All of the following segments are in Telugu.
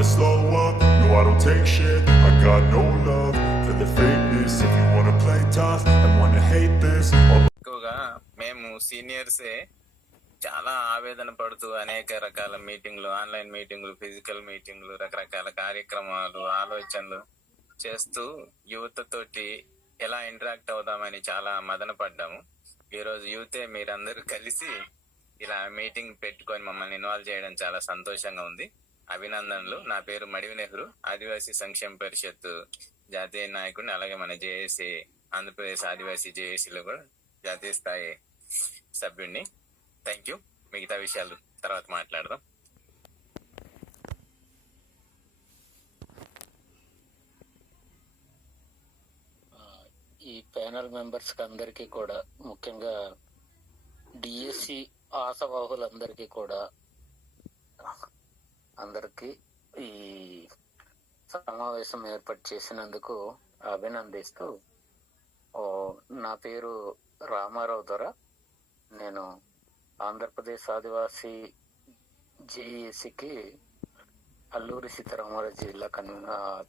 never slow up, no I don't take shit. I got no love for the fakeness. If you wanna play tough and wanna hate this, ఎక్కువగా మేము సీనియర్సే చాలా ఆవేదన పడుతూ అనేక రకాల మీటింగ్లు, ఆన్లైన్ మీటింగ్లు, ఫిజికల్ మీటింగ్లు, రకరకాల కార్యక్రమాలు, ఆలోచనలు చేస్తూ యువతతోటి ఎలా ఇంటరాక్ట్ అవుదామని చాలా మదన పడ్డాము. ఈరోజు యూతే మీరందరూ కలిసి ఇలా మీటింగ్ పెట్టుకొని మమ్మల్ని ఇన్వాల్వ్ చేయడం చాలా సంతోషంగా ఉంది. అభినందనలు. నా పేరు మడివి నెహ్రూ, ఆదివాసీ సంక్షేమ పరిషత్ జాతీయ నాయకుడిని. అలాగే మన జేఏసీ, ఆంధ్రప్రదేశ్ ఆదివాసీ జేఏసీలో కూడా జాతీయ స్థాయి సభ్యుడిని. Thank you. మిగతా విషయాలు తర్వాత మాట్లాడదాం. ఈ ప్యానల్ మెంబర్స్ అందరికీ కూడా, ముఖ్యంగా డిఎస్సి ఆశావాహులందరికీ కూడా అందరికీ ఈ సమావేశం ఏర్పాటు చేసినందుకు అభినందిస్తూ, నా పేరు రామారావు దొర. నేను ఆంధ్రప్రదేశ్ ఆదివాసీ జేఏసీకి అల్లూరి సీతారామరాజు జిల్లా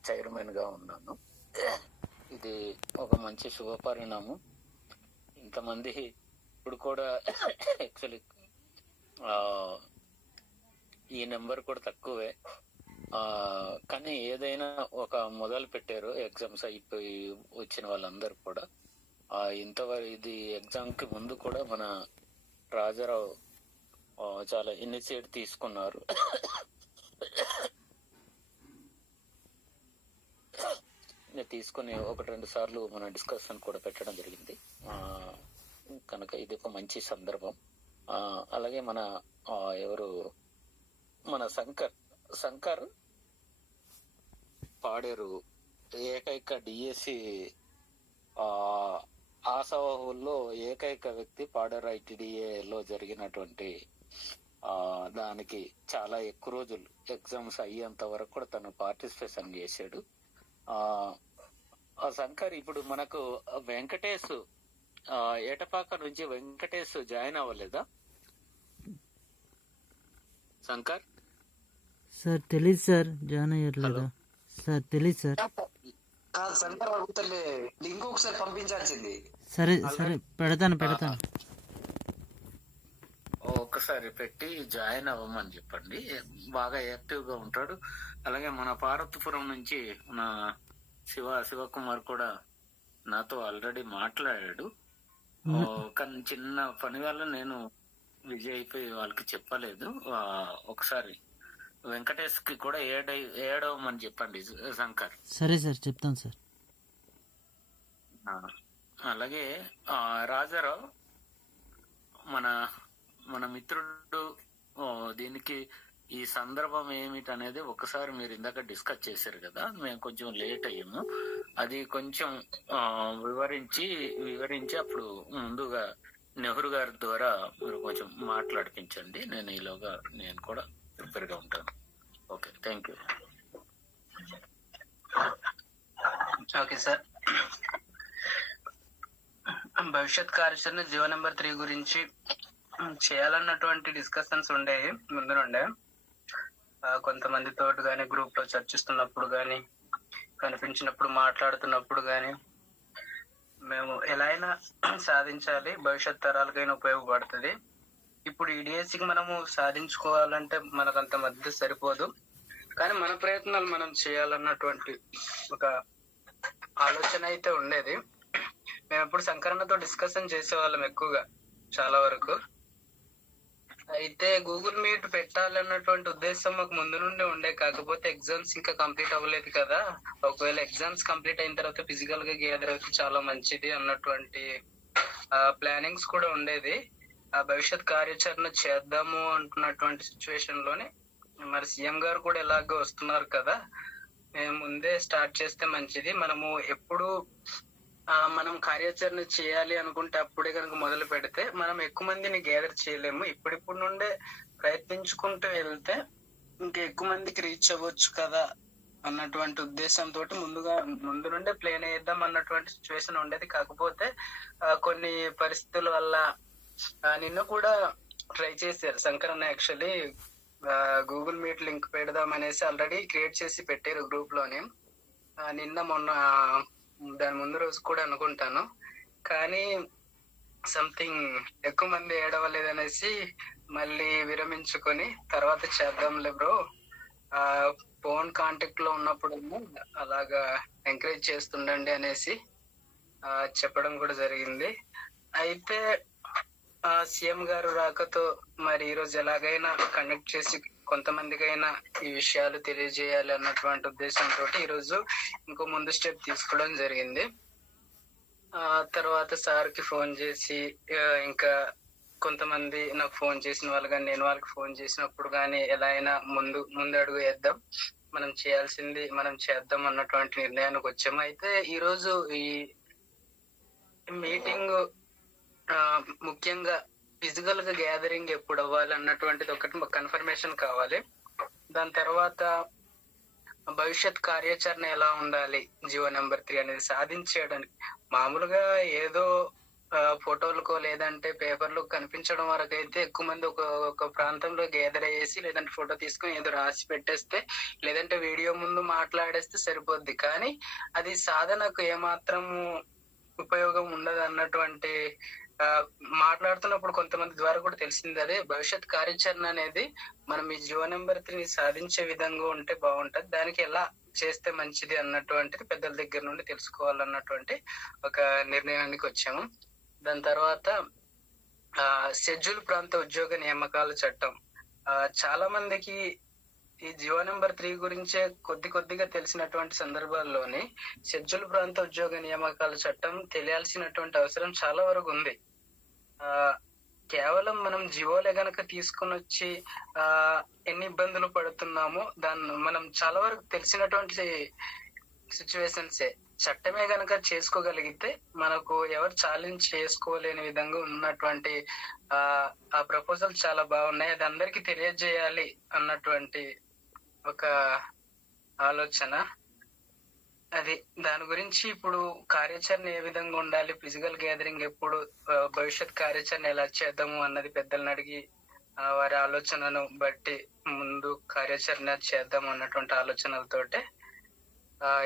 చైర్మన్ గా ఉన్నాను. ఇది ఒక మంచి శుభపరిణామం. ఇంతమంది ఇప్పుడు కూడా యాక్చువల్లీ ఈ నెంబర్ కూడా తక్కువే, కానీ ఏదైనా ఒక మొదలు పెట్టారు. ఎగ్జామ్స్ అయిపోయి వచ్చిన వాళ్ళందరూ కూడా ఇంతవరకు ఇది ఎగ్జామ్ కి ముందు కూడా మన రాజారావు చాలా ఇనిషియేట్ తీసుకున్నారు. తీసుకుని 1-2 సార్లు మన డిస్కషన్ కూడా పెట్టడం జరిగింది. కనుక ఇది ఒక మంచి సందర్భం. అలాగే మన మన శంకర్ పాడేరు ఏకైక డిఎస్సి ఆశావాహుల్లో ఏకైక వ్యక్తి. పాడేరు ఐటీడీఏలో జరిగినటువంటి దానికి చాలా ఎక్కువ రోజులు ఎగ్జామ్స్ అయ్యేంత వరకు కూడా తను పార్టిసిపేషన్ చేశాడు. శంకర్ ఇప్పుడు మనకు వెంకటేష్ ఏటపాక నుంచి వెంకటేష్ జాయిన్ అవ్వలేదా శంకర్? సార్ తెలీదు సార్, జాయిన్ అయ్యట్లేదా సార్? తెలీదు సార్. లింక్ ఒకసారి పంపించాల్సింది. సరే సరే, పెడతాను. ఒక్కసారి పెట్టి జాయిన్ అవ్వమని చెప్పండి. బాగా యాక్టివ్ గా ఉంటాడు. అలాగే మన పార్వతీపురం నుంచి మన శివకుమార్ కూడా నాతో ఆల్రెడీ మాట్లాడాడు. కానీ చిన్న పని వల్ల నేను విజయ్ అయిపోయి వాళ్ళకి చెప్పలేదు. ఒకసారి వెంకటేష్ కి కూడా ఏడవమని చెప్పండి శంకర్. సరే సార్, చెప్తాను సార్. అలాగే రాజారావు మన మిత్రుడు దీనికి ఈ సందర్భం ఏమిటనేది ఒకసారి మీరు ఇందాక డిస్కస్ చేశారు కదా, మేము కొంచెం లేట్ అయ్యాము. అది కొంచెం వివరించి అప్పుడు ముందుగా నెహ్రూ గారి ద్వారా మీరు కొంచెం మాట్లాడిపించండి. నేను కూడా ప్రిపేర్ గా ఉంటాను. Okay, thank you. Okay sir, భవిష్యత్ కార్యాచరణ జీవో నెంబర్ 3 గురించి చేయాలన్నటువంటి డిస్కషన్స్ ఉండేవి ముందు నుండే. కొంతమందితో కానీ గ్రూప్ లో చర్చిస్తున్నప్పుడు కానీ కనిపించినప్పుడు మాట్లాడుతున్నప్పుడు కానీ మేము ఎలా అయినా సాధించాలి, భవిష్యత్ తరాలకైనా ఉపయోగపడుతుంది. ఇప్పుడు ఈ డిఎస్సికి మనము సాధించుకోవాలంటే మనకంత మధ్య సరిపోదు, కానీ మన ప్రయత్నాలు మనం చేయాలన్నటువంటి ఒక ఆలోచన అయితే ఉండేది. మేము ఎప్పుడు శంకరన్నతో డిస్కషన్ చేసేవాళ్ళం ఎక్కువగా, చాలా వరకు. అయితే గూగుల్ మీట్ పెట్టాలన్నటువంటి ఉద్దేశం మాకు ముందు నుండి ఉండే, కాకపోతే ఎగ్జామ్స్ ఇంకా కంప్లీట్ అవ్వలేదు కదా, ఒకవేళ ఎగ్జామ్స్ కంప్లీట్ అయిన తర్వాత ఫిజికల్ గా గ్యాదర్ అయితే చాలా మంచిది అన్నటువంటి ప్లానింగ్స్ కూడా ఉండేది. భవిష్యత్ కార్యాచరణ చేద్దాము అంటున్నటువంటి సిచ్యువేషన్ లోనే మరి సీఎం గారు కూడా ఎలాగో వస్తున్నారు కదా, మేము ముందే స్టార్ట్ చేస్తే మంచిది. మనము ఎప్పుడు మనం కార్యాచరణ చేయాలి అనుకుంటే అప్పుడే కనుక మొదలు పెడితే మనం ఎక్కువ మందిని గ్యాదర్ చేయలేము. ఇప్పుడిప్పుడు నుండే ప్రయత్నించుకుంటూ వెళ్తే ఇంకా ఎక్కువ మందికి రీచ్ అవ్వచ్చు కదా అన్నటువంటి ఉద్దేశంతో ముందు నుండే ప్లాన్ వేద్దాం అన్నటువంటి సిచ్యువేషన్ ఉండేది. కాకపోతే కొన్ని పరిస్థితుల వల్ల నిన్న కూడా ట్రై చేశారు శంకర్ అన్న. యాక్చువల్లీ గూగుల్ మీట్ లింక్ పెడదాం అనేసి ఆల్రెడీ క్రియేట్ చేసి పెట్టారు గ్రూప్ లోని. నిన్న మొన్న దాని ముందు రోజు కూడా అనుకుంటాను, కానీ సంథింగ్ ఎక్కువ మంది ఏడవలేదనేసి మళ్ళీ విరమించుకొని తర్వాత చేద్దాంలే బ్రో, ఫోన్ కాంటాక్ట్ లో ఉన్నప్పుడు అలాగా ఎంకరేజ్ చేస్తుండండి అనేసి చెప్పడం కూడా జరిగింది. అయితే సీఎం గారు రాకతో మరి ఈ రోజు ఎలాగైనా కనెక్ట్ చేసి కొంతమందికైనా ఈ విషయాలు తెలియజేయాలి అన్నటువంటి ఉద్దేశంతో ఈ రోజు ఇంకో ముందు స్టెప్ తీసుకోవడం జరిగింది. తర్వాత సార్ కి ఫోన్ చేసి ఇంకా కొంతమంది నాకు ఫోన్ చేసిన వాళ్ళు కానీ నేను వాళ్ళకి ఫోన్ చేసినప్పుడు కానీ ఎలా అయినా ముందు అడుగు వేద్దాం, మనం చేయాల్సింది మనం చేద్దాం అన్నటువంటి నిర్ణయానికి వచ్చాము. అయితే ఈ రోజు ఈ మీటింగ్ ముఖ్యంగా ఫిజికల్ గా గ్యాదరింగ్ ఎప్పుడు అవ్వాలి అన్నటువంటిది ఒకటి మాకు కన్ఫర్మేషన్ కావాలి. దాని తర్వాత భవిష్యత్ కార్యాచరణ ఎలా ఉండాలి జియో నెంబర్ 3 అనేది సాధించేయడానికి. మామూలుగా ఏదో ఫోటోలకో లేదంటే పేపర్లు కనిపించడం వరకు అయితే ఎక్కువ మంది ఒక ప్రాంతంలో గ్యాదర్ అయ్యేసి లేదంటే ఫోటో తీసుకుని ఏదో రాసి పెట్టేస్తే లేదంటే వీడియో ముందు మాట్లాడేస్తే సరిపోద్ది, కానీ అది సాధనకు ఏమాత్రం ఉపయోగం ఉండదు అన్నటువంటి మాట్లాడుతున్నప్పుడు కొంతమంది ద్వారా కూడా తెలిసింది. అదే భవిష్యత్ కార్యాచరణ అనేది మనం ఈ జియో నెంబర్ 3 సాధించే విధంగా ఉంటే బాగుంటది, దానికి ఎలా చేస్తే మంచిది అన్నటువంటిది పెద్దల దగ్గర నుండి తెలుసుకోవాలన్నటువంటి ఒక నిర్ణయానికి వచ్చాము. దాని తర్వాత షెడ్యూల్ ప్రాంత ఉద్యోగ నియామకాల చట్టం, చాలా మందికి ఈ జియో నెంబర్ 3 గురించే కొద్దిగా తెలిసినటువంటి సందర్భాల్లోని షెడ్యూల్ ప్రాంత ఉద్యోగ నియామకాల చట్టం తెలియాల్సినటువంటి అవసరం చాలా వరకు ఉంది. కేవలం మనం జియోలే గనక తీసుకుని వచ్చి ఎన్ని ఇబ్బందులు పడుతున్నామో దాన్ని మనం చాలా వరకు తెలిసినటువంటి సిచ్యువేషన్సే. చట్టమే గనక చేసుకోగలిగితే మనకు ఎవరు ఛాలెంజ్ చేసుకోలేని విధంగా ఉన్నటువంటి ఆ ప్రపోజల్ చాలా బాగున్నాయి, అది అందరికీ తెలియజేయాలి అన్నటువంటి ఒక ఆలోచన. అది దాని గురించి ఇప్పుడు కార్యాచరణ ఏ విధంగా ఉండాలి, ఫిజికల్ గ్యాదరింగ్ ఎప్పుడు, భవిష్యత్ కార్యాచరణ ఎలా చేద్దాము అన్నది పెద్దలను అడిగి వారి ఆలోచనను బట్టి ముందు కార్యాచరణ చేద్దాం అన్నటువంటి ఆలోచనలతోటే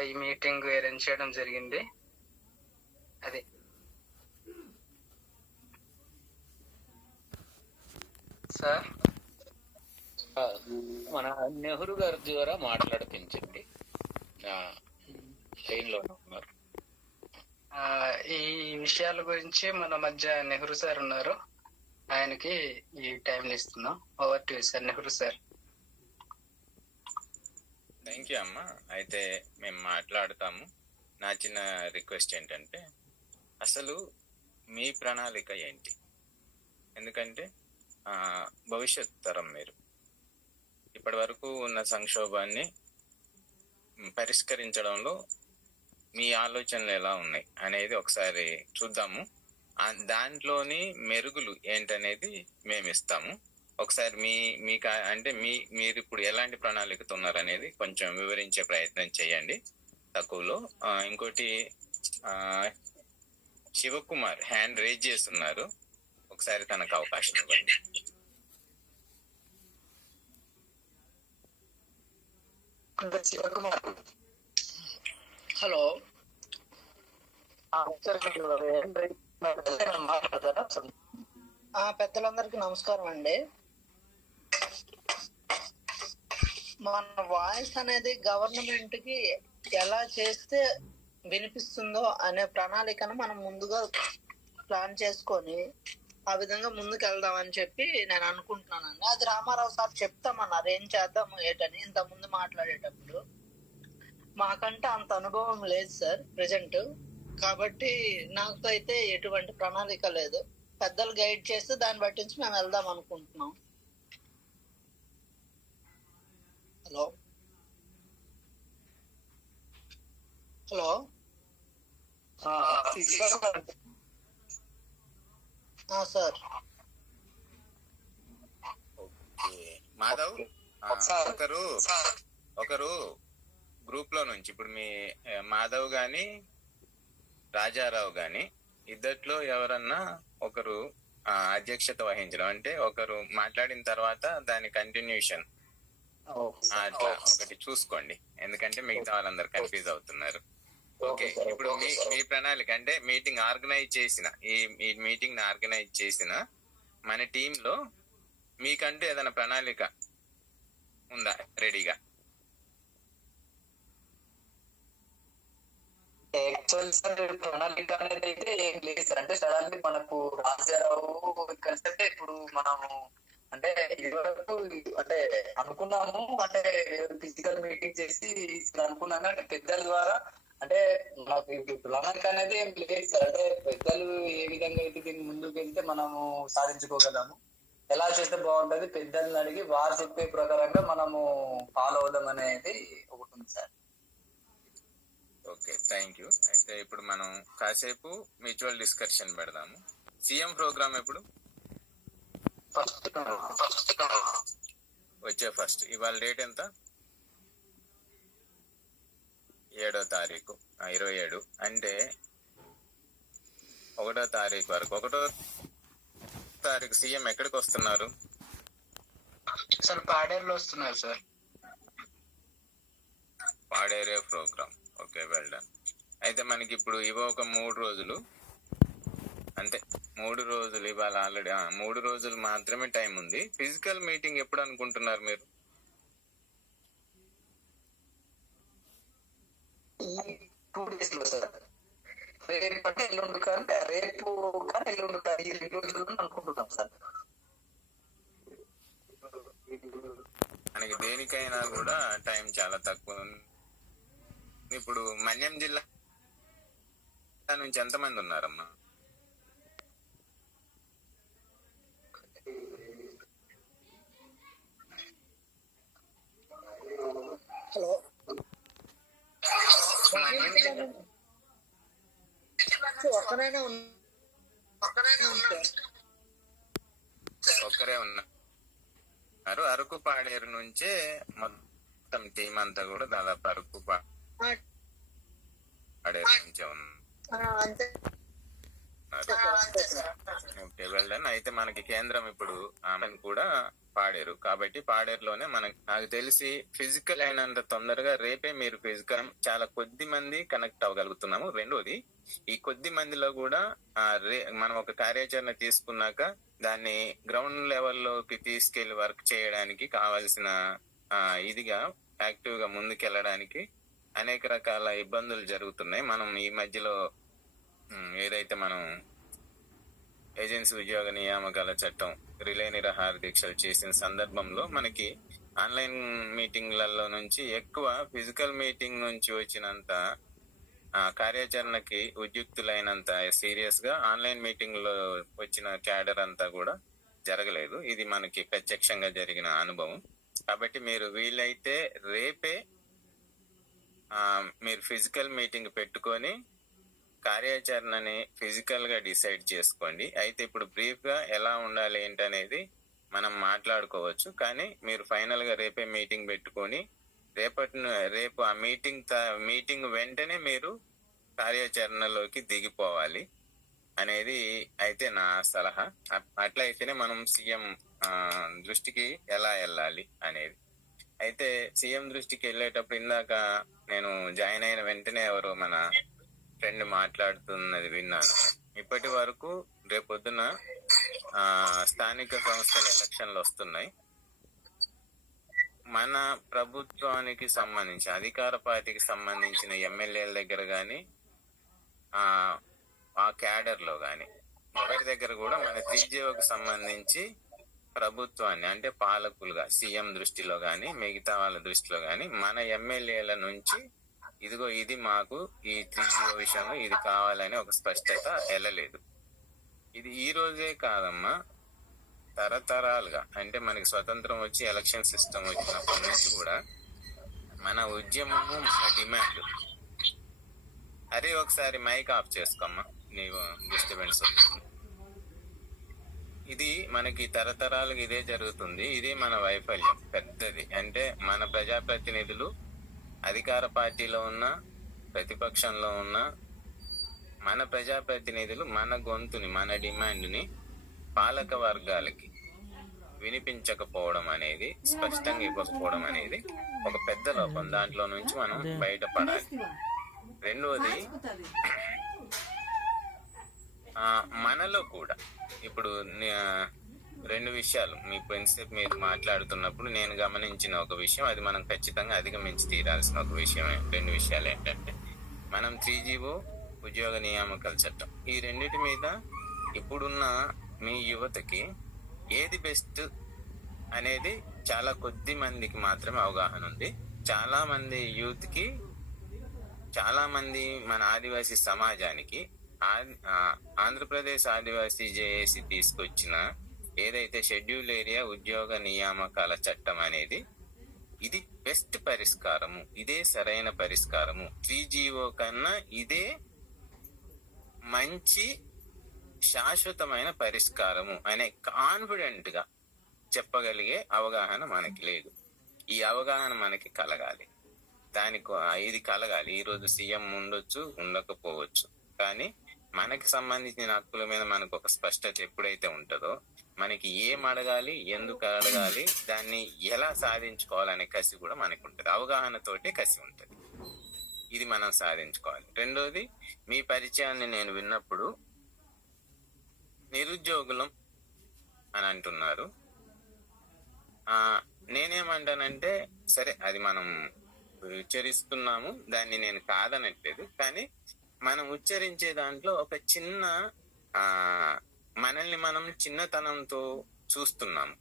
ఈ మీటింగ్ అరేంజ్ చేయడం జరిగింది. అది సార్ మన నెహ్రూ గారి ద్వారా మాట్లాడిపించండి, లైన్ లో ఉన్నారు. ఈ విషయాల గురించి మన మధ్య నెహ్రూ సార్ ఉన్నారు, ఆయనకి ఈ టైం ఇస్తున్నాం. Over to sir. Nehru sir. Thank you అమ్మా. అయితే మేము మాట్లాడతాము. నా చిన్న రిక్వెస్ట్ ఏంటంటే అసలు మీ ప్రణాళిక ఏంటి, ఎందుకంటే భవిష్యత్ తరం మీరు ఇప్పటి వరకు ఉన్న సంక్షోభాన్ని పరిష్కరించడంలో మీ ఆలోచనలు ఎలా ఉన్నాయి అనేది ఒకసారి చూద్దాము. దాంట్లోని మెరుగులు ఏంటనేది మేము ఇస్తాము. ఒకసారి మీకు అంటే మీరు ఇప్పుడు ఎలాంటి ప్రణాళికతో ఉన్నారనేది కొంచెం వివరించే ప్రయత్నం చేయండి తక్కువలో. ఇంకోటి శివకుమార్ హ్యాండ్ రేజ్ చేస్తున్నారు, ఒకసారి తనకు అవకాశం ఇవ్వండి. హలో, పెద్దలందరికీ నమస్కారం అండి. మన వాయిస్ అనేది గవర్నమెంట్ కి ఎలా చేస్తే వినిపిస్తుందో అనే ప్రణాళికను మనం ముందుగా ప్లాన్ చేసుకొని ఆ విధంగా ముందుకు వెళ్దామని చెప్పి నేను అనుకుంటున్నానండి. అది రామారావు సార్ చెప్తామన్నారు ఏం చేద్దాము ఏటని ఇంత ముందు మాట్లాడేటప్పుడు. మాకంటే అంత అనుభవం లేదు సార్ ప్రెసెంట్, కాబట్టి నాకు అయితే ఎటువంటి ప్రణాళిక లేదు. పెద్దలు గైడ్ చేస్తే దాన్ని బట్టించి మేము వెళ్దాం అనుకుంటున్నాం. Hello hello sir. మాధవ్, ఒకరు గ్రూప్ లో నుంచి ఇప్పుడు మీ మాధవ్ గాని రాజారావు గాని ఇద్దట్లో ఎవరన్నా ఒకరు అధ్యక్షత వహించడం, అంటే ఒకరు మాట్లాడిన తర్వాత దాని కంటిన్యూషన్ అట్లా ఒకటి చూసుకోండి, ఎందుకంటే మిగతా వాళ్ళందరూ కన్ఫ్యూజ్ అవుతున్నారు. ఓకే, ఇప్పుడు మీ ప్రణాళిక అంటే మీటింగ్ ఆర్గనైజ్ చేసిన ఈ మీటింగ్ ఆర్గనైజ్ చేసిన మన టీమ్ లో మీకంటూ ఏదైనా ప్రణాళిక ఉందా రెడీగా? యాక్చువల్ సార్ ప్రణాళిక అనేది అయితే ఏం లేదు సార్. అంటే సడన్లీ మనకు రాజారావు కన్సెప్ట్ ఇప్పుడు మనము అంటే ఇదివరకు అంటే అనుకున్నాము, అంటే ఫిజికల్ మీటింగ్ చేసి అనుకున్నాము. అంటే పెద్దల ద్వారా అంటే మనకు ప్రణాళిక అనేది ఏం లేదు సార్. అంటే పెద్దలు ఏ విధంగా అయితే దీన్ని ముందుకు వెళ్తే మనము సాధించుకోగలము, ఎలా చేస్తే బాగుంటది, పెద్దల్ని అడిగి వారు చెప్పే ప్రకారంగా మనము ఫాలో అవుదాం అనేది ఒకటి ఉంది సార్. Okay, thank you. అయితే ఇప్పుడు మనం కాసేపు మ్యూచువల్ డిస్కషన్ పెడదాము. సీఎం ప్రోగ్రామ్ ఎప్పుడు? వచ్చే ఫస్ట్. ఇవాళ డేట్ ఎంత? 7వ తారీఖు, 27. అంటే 1వ తారీఖు వరకు. 1వ తారీఖు సీఎం ఎక్కడికి వస్తున్నారు సార్? పాడేరులో వస్తున్నారు సార్. పాడేరే ప్రోగ్రామ్. Okay, well done. అయితే మనకి ఇప్పుడు ఒక 3 రోజులు అంతే. 3 రోజులు ఇవాళ ఆల్రెడీ 3 రోజులు మాత్రమే టైం ఉంది. ఫిజికల్ మీటింగ్ ఎప్పుడు అనుకుంటున్నారు మీరు? ఈ 2 days లో సార్. రేపు అంటే ఎల్లుండి కానీ, రేపు కానీ ఎల్లుండి కానీ, ఈ 2 రోజులు అనుకుంటున్నాం సార్. మనకి దేనికైనా కూడా టైం చాలా తక్కువ ఉంది. ఇప్పుడు మన్యం జిల్లా నుంచి ఎంతమంది ఉన్నారమ్మా? హలో, ఒక్కరే ఉన్నారు. అరకు పాడేరు నుంచే మొత్తం టీం అంతా కూడా దాదాపు అరకు పాడేరు నుంచే అంతే. Okay, well done. అయితే మనకి కేంద్రం ఇప్పుడు ఆమె కూడా పాడేరు, కాబట్టి పాడేరులోనే నాకు తెలిసి ఫిజికల్ అయినంత తొందరగా రేపే మీరు ఫిజికల్ చాలా కొద్ది మంది కనెక్ట్ అవ్వగలుగుతున్నాము. రెండోది, ఈ కొద్ది మందిలో కూడా మనం ఒక కార్యాచరణ తీసుకున్నాక దాన్ని గ్రౌండ్ లెవెల్లోకి తీసుకెళ్లి వర్క్ చేయడానికి కావాల్సిన ఇదిగా యాక్టివ్ గా ముందుకెళ్ళడానికి అనేక రకాల ఇబ్బందులు జరుగుతున్నాయి. మనం ఈ మధ్యలో ఏదైతే మనం ఏజెన్సీ ఉద్యోగ నియామకాల చట్టం రిలే నిరాహార దీక్షలు చేసిన సందర్భంలో మనకి ఆన్లైన్ మీటింగ్లలో నుంచి ఎక్కువ ఫిజికల్ మీటింగ్ నుంచి వచ్చినంత కార్యాచరణకి ఉద్యుక్తులైనంత సీరియస్ గా ఆన్లైన్ మీటింగ్ లో వచ్చిన క్యాడర్ అంతా కూడా జరగలేదు. ఇది మనకి ప్రత్యక్షంగా జరిగిన అనుభవం. కాబట్టి మీరు వీలైతే రేపే మీరు ఫిజికల్ మీటింగ్ పెట్టుకొని కార్యాచరణని ఫిజికల్ గా డిసైడ్ చేసుకోండి. అయితే ఇప్పుడు బ్రీఫ్ గా ఎలా ఉండాలి ఏంటనేది మనం మాట్లాడుకోవచ్చు, కానీ మీరు ఫైనల్ గా రేపే మీటింగ్ పెట్టుకొని రేపు ఆ మీటింగ్ వెంటనే మీరు కార్యాచరణలోకి దిగిపోవాలి అనేది అయితే నా సలహా. అట్లయితేనే మనం సీఎం దృష్టికి ఎలా వెళ్ళాలి అనేది. అయితే సీఎం దృష్టికి వెళ్ళేటప్పుడు ఇందాక నేను జాయిన్ అయిన వెంటనే ఎవరో మన ఫ్రెండ్ మాట్లాడుతున్నది విన్నాను. ఇప్పటి వరకు రేపొద్దున స్థానిక సంస్థల ఎలక్షన్లు వస్తున్నాయి. మన ప్రభుత్వానికి సంబంధించి అధికార పార్టీకి సంబంధించిన ఎమ్మెల్యేల దగ్గర గాని ఆ క్యాడర్ లో గాని ఎవరి దగ్గర కూడా మన 3G సంబంధించి ప్రభుత్వాన్ని అంటే పాలకులుగా సీఎం దృష్టిలో గాని మిగతా వాళ్ళ దృష్టిలో గాని మన ఎమ్మెల్యేల నుంచి ఇదిగో ఇది మాకు ఈ 3G విషయంలో ఇది కావాలని ఒక స్పష్టత వెళ్ళలేదు. ఇది ఈ రోజే కాదమ్మా, తరతరాలుగా అంటే మనకి స్వతంత్రం వచ్చి ఎలక్షన్ సిస్టమ్ వచ్చినప్పటి నుంచి కూడా మన ఉద్యమము మన డిమాండ్. అరే ఒకసారి మైక్ ఆఫ్ చేసుకోమ్మా, నీవు డిస్టర్బెన్స్. ఇది మనకి తరతరాలుగా ఇదే జరుగుతుంది. ఇదే మన వైఫల్యం పెద్దది. అంటే మన ప్రజాప్రతినిధులు అధికార పార్టీలో ఉన్న ప్రతిపక్షంలో ఉన్న మన ప్రజాప్రతినిధులు మన గొంతుని మన డిమాండ్ని పాలక వర్గాలకి వినిపించకపోవడం అనేది, స్పష్టంగా ఇవ్వకపోవడం అనేది ఒక పెద్ద లోపం. దాంట్లో నుంచి మనం బయటపడాలి. రెండవది, మనలో కూడా ఇప్పుడు రెండు విషయాలు మీకు ఎంతసేపు మీరు మాట్లాడుతున్నప్పుడు నేను గమనించిన ఒక విషయం, అది మనం ఖచ్చితంగా అధిగమించి తీరాల్సిన ఒక విషయమే. రెండు విషయాలు ఏంటంటే, మనం 3GO ఉద్యోగ నియామకాల చట్టం, ఈ రెండిటి మీద ఇప్పుడున్న మీ యువతకి ఏది బెస్ట్ అనేది చాలా కొద్ది మందికి మాత్రమే అవగాహన ఉంది. చాలా మంది యూత్ కి, చాలా మంది మన ఆదివాసీ సమాజానికి ఆంధ్రప్రదేశ్ ఆదివాసీ జేఏసీ తీసుకొచ్చిన ఏదైతే షెడ్యూల్ ఏరియా ఉద్యోగ నియామకాల చట్టం అనేది, ఇది బెస్ట్ పరిష్కారము, ఇదే సరైన పరిష్కారము, 3GO కన్నా ఇదే మంచి శాశ్వతమైన పరిష్కారము అనే కాన్ఫిడెంట్ గా చెప్పగలిగే అవగాహన మనకి లేదు. ఈ అవగాహన మనకి కలగాలి. ఇది కలగాలి. ఈ రోజు సీఎం ఉండొచ్చు, ఉండకపోవచ్చు, కానీ మనకి సంబంధించిన హక్కుల మీద మనకు ఒక స్పష్టత ఎప్పుడైతే ఉంటుందో, మనకి ఏం అడగాలి, ఎందుకు అడగాలి, దాన్ని ఎలా సాధించుకోవాలనే కసి కూడా మనకు ఉంటుంది. అవగాహనతోటే కసి ఉంటుంది. ఇది మనం సాధించుకోవాలి. రెండోది, మీ పరిచయాన్ని నేను విన్నప్పుడు నిరుద్యోగులం అని అంటున్నారు. నేనేమంటానంటే, సరే అది మనం ఉచ్చరిస్తున్నాము, దాన్ని నేను కాదనట్లేదు, కానీ మనం ఉచ్చరించే దాంట్లో ఒక చిన్న మనల్ని మనం చిన్నతనంతో చూస్తున్నాము.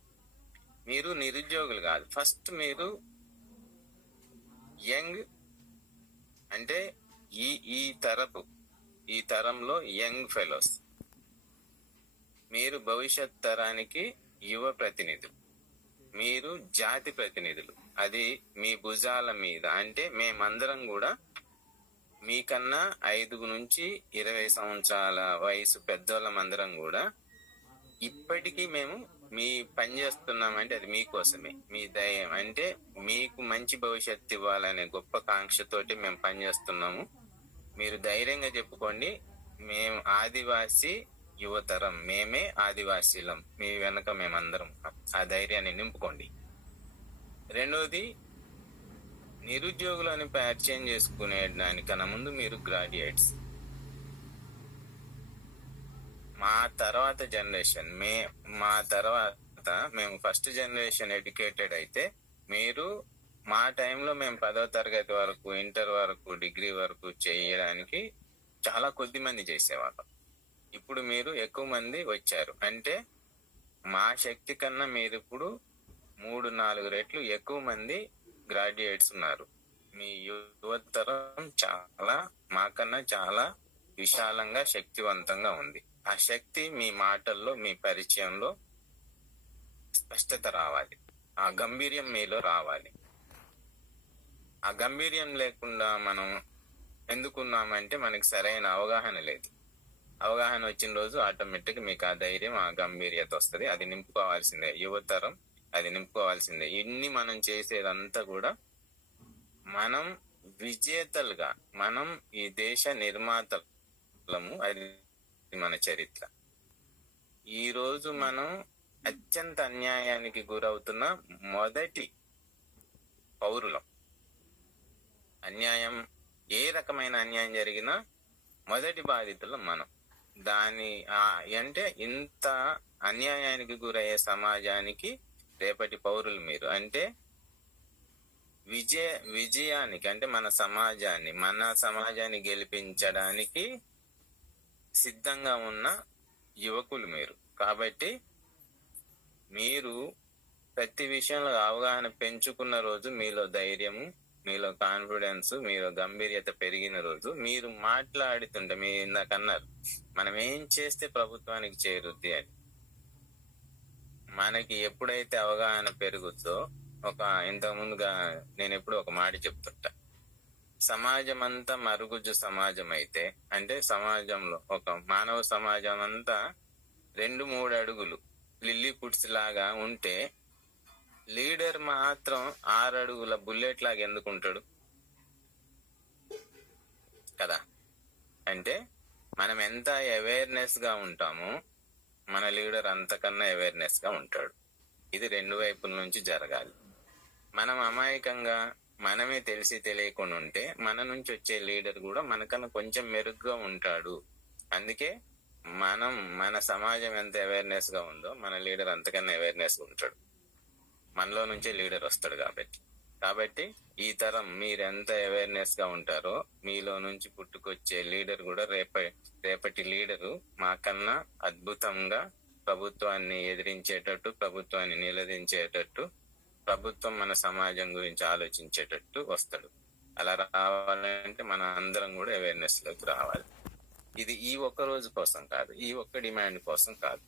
మీరు నిరుద్యోగులు కాదు, ఫస్ట్ మీరు యంగ్, అంటే ఈ తరంలో యంగ్ ఫెలోస్, మీరు భవిష్యత్ తరానికి యువ ప్రతినిధులు, మీరు జాతి ప్రతినిధులు. అది మీ భుజాల మీద. అంటే మేమందరం కూడా మీకన్నా 5 నుంచి 20 సంవత్సరాల వయసు పెద్దోళ్ళమందరం కూడా ఇప్పటికీ మేము మీ పని చేస్తున్నామంటే అది మీకోసమే. మీ దయం అంటే మీకు మంచి భవిష్యత్తు ఇవ్వాలనే గొప్ప కాంక్షతోటి మేము పనిచేస్తున్నాము. మీరు ధైర్యంగా చెప్పుకోండి, మేము ఆదివాసీ యువతరం, మేమే ఆదివాసీలం, మీ వెనక మేమందరం. ఆ ధైర్యాన్ని నింపుకోండి. రెండోది, నిరుద్యోగులను పరిచయం చేసుకునే దానికన్నా ముందు మీరు గ్రాడ్యుయేట్స్. మా తర్వాత జనరేషన్, మా తర్వాత మేము ఫస్ట్ జనరేషన్ ఎడ్యుకేటెడ్ అయితే, మీరు మా టైంలో మేము 10వ తరగతి వరకు, ఇంటర్ వరకు, డిగ్రీ వరకు చేయడానికి చాలా కొద్ది మంది చేసేవాళ్ళం. ఇప్పుడు మీరు ఎక్కువ మంది వచ్చారు అంటే మా శక్తి కన్నా మీరు ఇప్పుడు 3-4 రెట్లు ఎక్కువ మంది గ్రాడ్యుయేట్స్ ఉన్నారు. మీ యువతరం మాకన్నా చాలా విశాలంగా, శక్తివంతంగా ఉంది. ఆ శక్తి మీ మాటల్లో, మీ పరిచయంలో స్పష్టత రావాలి. ఆ గంభీర్యం మీలో రావాలి. ఆ గంభీర్యం లేకుండా మనం ఎందుకున్నామంటే మనకి సరైన అవగాహన లేదు. అవగాహన వచ్చిన రోజు ఆటోమేటిక్ మీకు ఆ ధైర్యం, ఆ గంభీర్యత వస్తుంది. అది నింపుకోవాల్సిందే యువతరం, అది నింపుకోవాల్సిందే. ఇన్ని మనం చేసేదంతా కూడా మనం విజేతలుగా, మనం ఈ దేశ నిర్మాతలము. అది మన చరిత్ర. ఈ రోజు మనం అత్యంత అన్యాయానికి గురవుతున్న మొదటి పౌరులం. అన్యాయం, ఏ రకమైన అన్యాయం జరిగినా మొదటి బాధితులం మనం. అంటే ఇంత అన్యాయానికి గురయ్యే సమాజానికి రేపటి పౌరులు మీరు. అంటే విజయానికి, అంటే మన సమాజాన్ని గెలిపించడానికి సిద్ధంగా ఉన్న యువకులు మీరు. కాబట్టి మీరు ప్రతి విషయంలో అవగాహన పెంచుకున్న రోజు, మీలో ధైర్యము, మీలో కాన్ఫిడెన్స్, మీలో గంభీర్యత పెరిగిన రోజు, మీరు మాట్లాడుతుంటే, మీరు ఇందాక అన్నారు మనం ఏం చేస్తే ప్రభుత్వానికి చేరుద్ది అని. మనకి ఎప్పుడైతే అవగాహన పెరుగుద్దో, ఇంతకుముందుగా నేను ఎప్పుడు ఒక మాట చెప్తుంటా, సమాజం అంతా మరుగుజ్జు సమాజం అయితే, అంటే సమాజంలో ఒక మానవ సమాజం అంతా 2-3 అడుగులు లిల్లీ పుట్స్ లాగా ఉంటే, లీడర్ మాత్రం 6 అడుగుల బుల్లెట్ లాగా ఎందుకు ఉంటాడు కదా? అంటే మనం ఎంత అవేర్నెస్ గా ఉంటామో మన లీడర్ అంతకన్నా అవేర్నెస్ గా ఉంటాడు. ఇది రెండు వైపుల నుంచి జరగాలి. మనం అమాయకంగా మనమే తెలిసి తెలియకుండా ఉంటే మన నుంచి వచ్చే లీడర్ కూడా మనకన్నా కొంచెం మెరుగ్గా ఉంటాడు. అందుకే మన సమాజం ఎంత అవేర్నెస్ గా ఉందో మన లీడర్ అంతకన్నా అవేర్నెస్ గా ఉంటాడు. మనలో నుంచే లీడర్ వస్తాడు కాబట్టి ఈ తరం మీరెంత అవేర్నెస్ గా ఉంటారో మీలో నుంచి పుట్టుకొచ్చే లీడర్ కూడా రేపటి లీడరు మాకన్నా అద్భుతంగా ప్రభుత్వాన్ని ఎదిరించేటట్టు, ప్రభుత్వాన్ని నిలదించేటట్టు, ప్రభుత్వం మన సమాజం గురించి ఆలోచించేటట్టు వస్తాడు. అలా రావాలంటే మన అందరం కూడా అవేర్నెస్ లోకి రావాలి. ఇది ఈ ఒక్క రోజు కోసం కాదు, ఈ ఒక్క డిమాండ్ కోసం కాదు.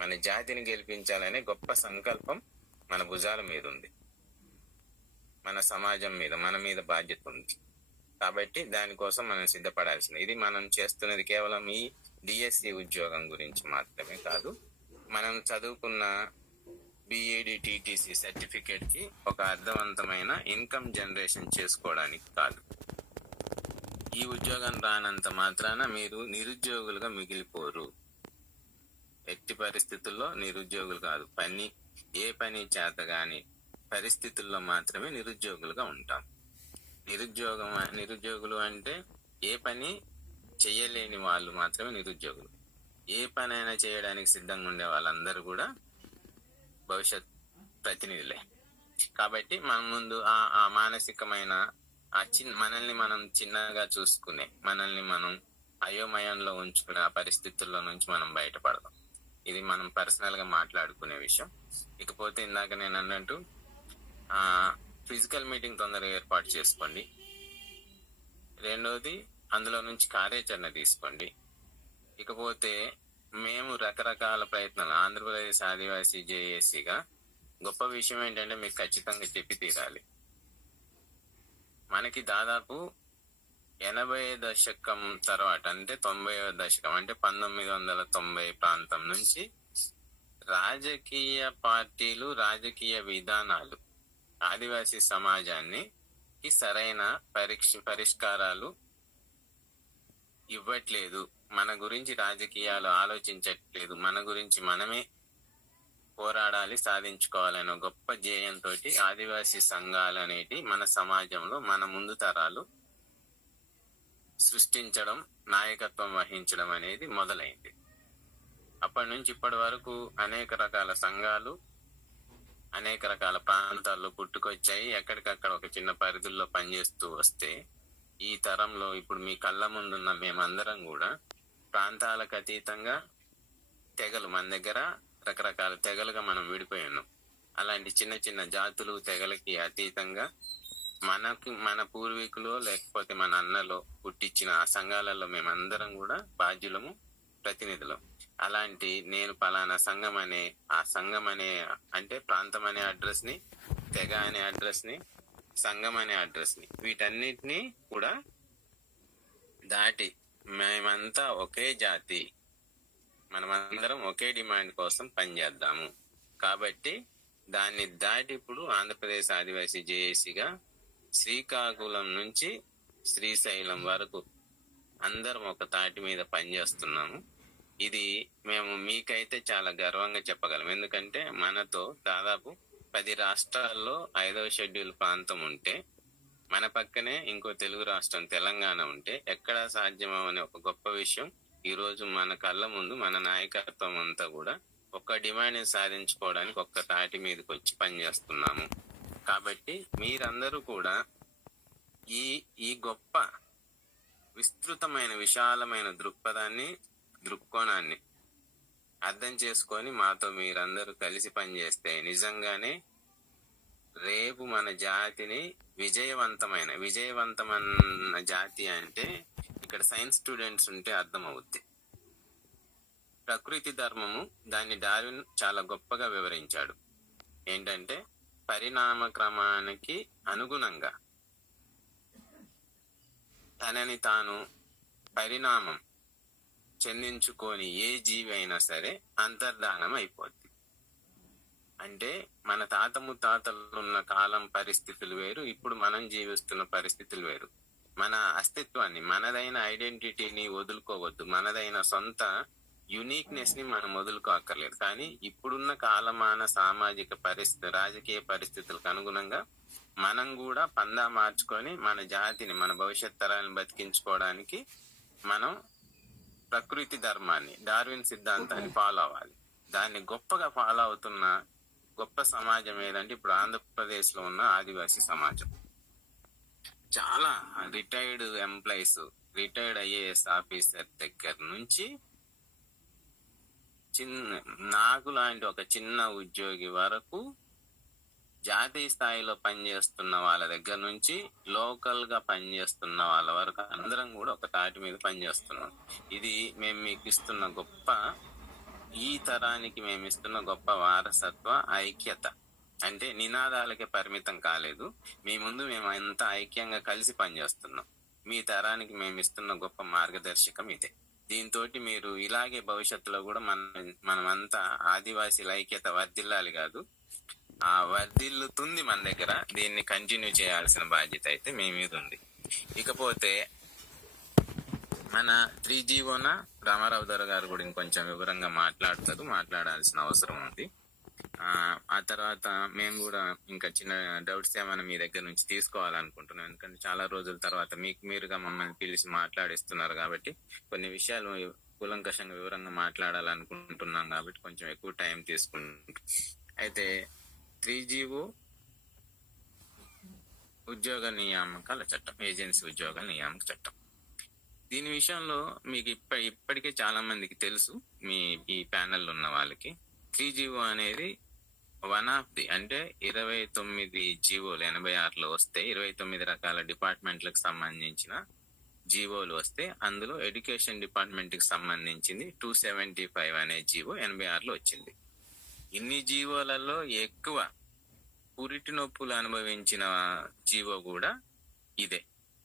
మన జాతిని గెలిపించాలనే గొప్ప సంకల్పం మన భుజాల మీద ఉంది. మన సమాజం మీద, మన మీద బాధ్యత ఉంది. కాబట్టి దానికోసం మనం సిద్ధపడాల్సింది. ఇది మనం చేస్తున్నది కేవలం ఈ డిఎస్సి ఉద్యోగం గురించి మాత్రమే కాదు. మనం చదువుకున్న బిఈడి టీటీసీ సర్టిఫికేట్ కి ఒక అర్థవంతమైన ఇన్కమ్ జనరేషన్ చేసుకోవడానికి కాదు. ఈ ఉద్యోగం రానంత మాత్రాన మీరు నిరుద్యోగులుగా మిగిలిపోరు. ఎట్టి పరిస్థితుల్లో నిరుద్యోగులు కాదు, ఏ పని చేత గాని పరిస్థితుల్లో మాత్రమే నిరుద్యోగులుగా ఉంటాం. నిరుద్యోగులు అంటే ఏ పని చెయ్యలేని వాళ్ళు మాత్రమే నిరుద్యోగులు. ఏ పనైనా చేయడానికి సిద్ధంగా ఉండే వాళ్ళందరూ కూడా భవిష్యత్ ప్రతినిధులే. కాబట్టి మన ముందు ఆ మానసికమైన మనల్ని మనం చిన్నగా చూసుకునే, మనల్ని మనం అయోమయంలో ఉంచుకునే ఆ పరిస్థితుల్లో నుంచి మనం బయటపడదాం. ఇది మనం పర్సనల్ గా మాట్లాడుకునే విషయం. ఇకపోతే ఇందాక నేను అన్నట్టు ఫిజికల్ మీటింగ్ తొందరగా ఏర్పాటు చేసుకోండి. రెండోది, అందులో నుంచి కార్యాచరణ తీసుకోండి. ఇకపోతే మేము రకరకాల ప్రయత్నాలు, ఆంధ్రప్రదేశ్ ఆదివాసీ జేఏసీగా గొప్ప విషయం ఏంటంటే మీకు ఖచ్చితంగా చెప్పి తీరాలి. మనకి దాదాపు 80 దశకం తర్వాత, అంటే 90వ దశకం, అంటే 1990 ప్రాంతం నుంచి రాజకీయ పార్టీలు, రాజకీయ విధానాలు ఆదివాసీ సమాజాన్ని సరైన పరిష్కారాలు ఇవ్వట్లేదు. మన గురించి రాజకీయాలు ఆలోచించట్లేదు. మన గురించి మనమే పోరాడాలి, సాధించుకోవాలనే గొప్ప ధ్యేయంతో ఆదివాసీ సంఘాలు అనేటి మన సమాజంలో మన ముందు తరాలు సృష్టించడం, నాయకత్వం వహించడం అనేది మొదలైంది. అప్పటి నుంచి ఇప్పటి వరకు అనేక రకాల సంఘాలు అనేక రకాల ప్రాంతాల్లో పుట్టుకొచ్చాయి. ఎక్కడికక్కడ ఒక చిన్న పరిధుల్లో పనిచేస్తూ వస్తే, ఈ తరంలో ఇప్పుడు మీ కళ్ళ ముందున్న మేమందరం కూడా ప్రాంతాలకు అతీతంగా తెగలు, మన దగ్గర రకరకాల తెగలుగా మనం విడిపోయి ఉన్నాం. అలాంటి చిన్న చిన్న జాతులు, తెగలకి అతీతంగా మన పూర్వీకులు లేకపోతే మన అన్నలో పుట్టించిన ఆ సంఘాలలో మేమందరం కూడా బాధ్యులము, ప్రతినిధులం. అలాంటి నేను పలానా సంఘం అనే అంటే ప్రాంతం అనే అడ్రస్ ని, తెగ అనే అడ్రస్ ని, సంఘం అనే అడ్రస్ ని, వీటన్నిటినీ కూడా దాటి మేమంతా ఒకే జాతి, మనమందరం ఒకే డిమాండ్ కోసం పనిచేద్దాము. కాబట్టి దాన్ని దాటి ఇప్పుడు ఆంధ్రప్రదేశ్ ఆదివాసీ జేఏసీగా శ్రీకాకుళం నుంచి శ్రీశైలం వరకు అందరం ఒక తాటి మీద పనిచేస్తున్నాము. ఇది మేము మీకైతే చాలా గర్వంగా చెప్పగలం. ఎందుకంటే మనతో దాదాపు 10 రాష్ట్రాల్లో 5వ షెడ్యూల్ ప్రాంతం ఉంటే, మన పక్కనే ఇంకో తెలుగు రాష్ట్రం తెలంగాణ ఉంటే ఎక్కడా సాధ్యమనే ఒక గొప్ప విషయం ఈ రోజు మన కళ్ళ ముందు మన నాయకత్వం అంతా కూడా ఒక్క డిమాండ్ సాధించుకోవడానికి ఒక్క తాటి మీదకి వచ్చి పనిచేస్తున్నాము. కాబట్టి మీరందరూ కూడా ఈ గొప్ప విస్తృతమైన విశాలమైన దృక్కోణాన్ని అర్థం చేసుకొని మాతో మీరందరూ కలిసి పనిచేస్తే నిజంగానే రేపు మన జాతిని విజయవంతమైన జాతి అంటే ఇక్కడ సైన్స్ స్టూడెంట్స్ ఉంటే అర్థం అవుద్ది. ప్రకృతి ధర్మము దాన్ని డార్విన్ చాలా గొప్పగా వివరించాడు. ఏంటంటే పరిణామ క్రమానికి అనుగుణంగా తనని తాను పరిణామం చెందించుకొని ఏ జీవి అయినా సరే అంతర్ధానం అయిపోద్ది. అంటే మన తాత ముత్తాతలు ఉన్న కాలం పరిస్థితులు వేరు, ఇప్పుడు మనం జీవిస్తున్న పరిస్థితులు వేరు. మన అస్తిత్వాన్ని, మనదైన ఐడెంటిటీని వదులుకోవద్దు. మనదైన సొంత యునిక్నెస్ ని మనం వదులుకోక్కర్లేదు. కానీ ఇప్పుడున్న కాలమాన సామాజిక పరిస్థితి, రాజకీయ పరిస్థితులకు అనుగుణంగా మనం కూడా పందా మార్చుకొని మన జాతిని, మన భవిష్యత్ తరాలను బతికించుకోవడానికి మనం ప్రకృతి ధర్మాన్ని, డార్విన్ సిద్ధాంతాన్ని ఫాలో అవ్వాలి. దాన్ని గొప్పగా ఫాలో అవుతున్న గొప్ప సమాజం ఏదంటే ఇప్పుడు ఆంధ్రప్రదేశ్ లో ఉన్న ఆదివాసీ సమాజం. చాలా retired employees, retired IAS officer దగ్గర నుంచి నాకు లాంటి ఒక చిన్న ఉద్యోగి వరకు, జాతీయ స్థాయిలో పనిచేస్తున్న వాళ్ళ దగ్గర నుంచి లోకల్ గా పనిచేస్తున్న వాళ్ళ వరకు అందరం కూడా ఒక తాటి మీద పనిచేస్తున్నాం. ఇది మేము మీకు ఇస్తున్న గొప్ప, ఈ తరానికి మేము ఇస్తున్న గొప్ప వారసత్వ ఐక్యత. అంటే నినాదాలకే పరిమితం కాలేదు, మీ ముందు మేము అంత ఐక్యంగా కలిసి పనిచేస్తున్నాం. మీ తరానికి మేము ఇస్తున్న గొప్ప మార్గదర్శకం ఇదే. దీంతో మీరు ఇలాగే భవిష్యత్తులో కూడా మనమంతా ఆదివాసీల ఐక్యత వర్ధిల్లాలి కాదు, ఆ వర్ధిల్లుతుంది మన దగ్గర. దీన్ని కంటిన్యూ చేయాల్సిన బాధ్యత అయితే మీ మీద ఉంది. ఇకపోతే మన 3GOన రామారావు దొర గారు కూడా ఇంకొంచెం వివరంగా మాట్లాడాల్సిన అవసరం ఉంది. ఆ తర్వాత మేము కూడా ఇంకా చిన్న డౌట్స్ ఏమైనా మీ దగ్గర నుంచి తీసుకోవాలనుకుంటున్నాం. ఎందుకంటే చాలా రోజుల తర్వాత మీకు మీరుగా మమ్మల్ని పిలిచి మాట్లాడిస్తున్నారు కాబట్టి కొన్ని విషయాలు కూలంకషంగా వివరంగా మాట్లాడాలనుకుంటున్నాం కాబట్టి కొంచెం ఎక్కువ టైం తీసుకుంటాం. అయితే 3GO ఉద్యోగ నియామకాల చట్టం, ఏజెన్సీ ఉద్యోగ నియామక చట్టం, దీని విషయంలో మీకు ఇప్పటికే చాలా మందికి తెలుసు, మీ ఈ ప్యానెల్ ఉన్న వాళ్ళకి. 3GO అనేది వన్ ఆఫ్ ది, అంటే 29 జీవోలు 86లో వస్తే, 29 రకాల డిపార్ట్మెంట్లకు సంబంధించిన జీవోలు వస్తే అందులో ఎడ్యుకేషన్ డిపార్ట్మెంట్ కి సంబంధించింది 275 అనే జీవో 86లో వచ్చింది. ఇన్ని జీవోలలో ఎక్కువ పురిటి నొప్పులు అనుభవించిన జీవో కూడా ఇదే.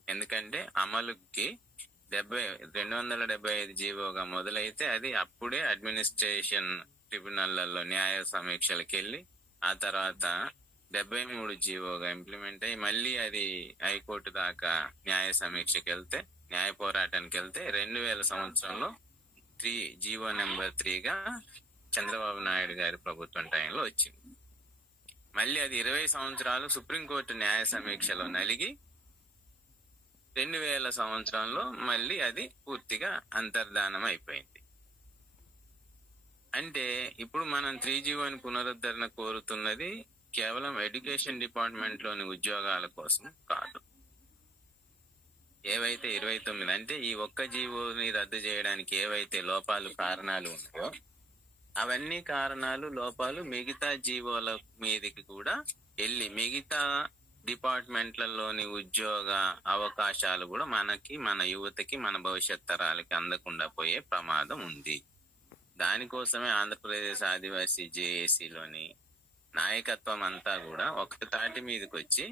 ఎందుకంటే అమలుకి 275 జీవోగా మొదలైతే అది అప్పుడే అడ్మినిస్ట్రేషన్ ట్రిబ్యునళ్లలో న్యాయ సమీక్షలకు వెళ్ళి, ఆ తర్వాత 73 జీవోగా ఇంప్లిమెంట్ అయ్యి మళ్ళీ అది హైకోర్టు దాకా న్యాయ సమీక్షకి వెళ్తే, న్యాయ పోరాటానికి వెళ్తే 2000 సంవత్సరంలో జీవో నెంబర్ 3గా చంద్రబాబు నాయుడు గారి ప్రభుత్వం టైంలో వచ్చింది. మళ్ళీ అది 20 సంవత్సరాలు సుప్రీంకోర్టు న్యాయ సమీక్షలో నలిగి 2000 సంవత్సరంలో మళ్ళీ అది పూర్తిగా అంతర్ధానం అయిపోయింది. అంటే ఇప్పుడు మనం 3GOని పునరుద్ధరణ కోరుతున్నది కేవలం ఎడ్యుకేషన్ డిపార్ట్మెంట్ లోని ఉద్యోగాల కోసం కాదు. ఏవైతే 29, అంటే ఈ ఒక్క జీవోని రద్దు చేయడానికి ఏవైతే కారణాలు ఉన్నాయో అవన్నీ కారణాలు, లోపాలు మిగతా జీవోల మీదకి కూడా వెళ్ళి మిగతా డిపార్ట్మెంట్లలోని ఉద్యోగ అవకాశాలు కూడా మన యువతకి, మన భవిష్యత్ తరాలకి అందకుండా పోయే ప్రమాదం ఉంది. దానికోసమే ఆంధ్రప్రదేశ్ ఆదివాసీ జేఏసీలోని నాయకత్వం అంతా కూడా ఒక తాటి మీదకి వచ్చి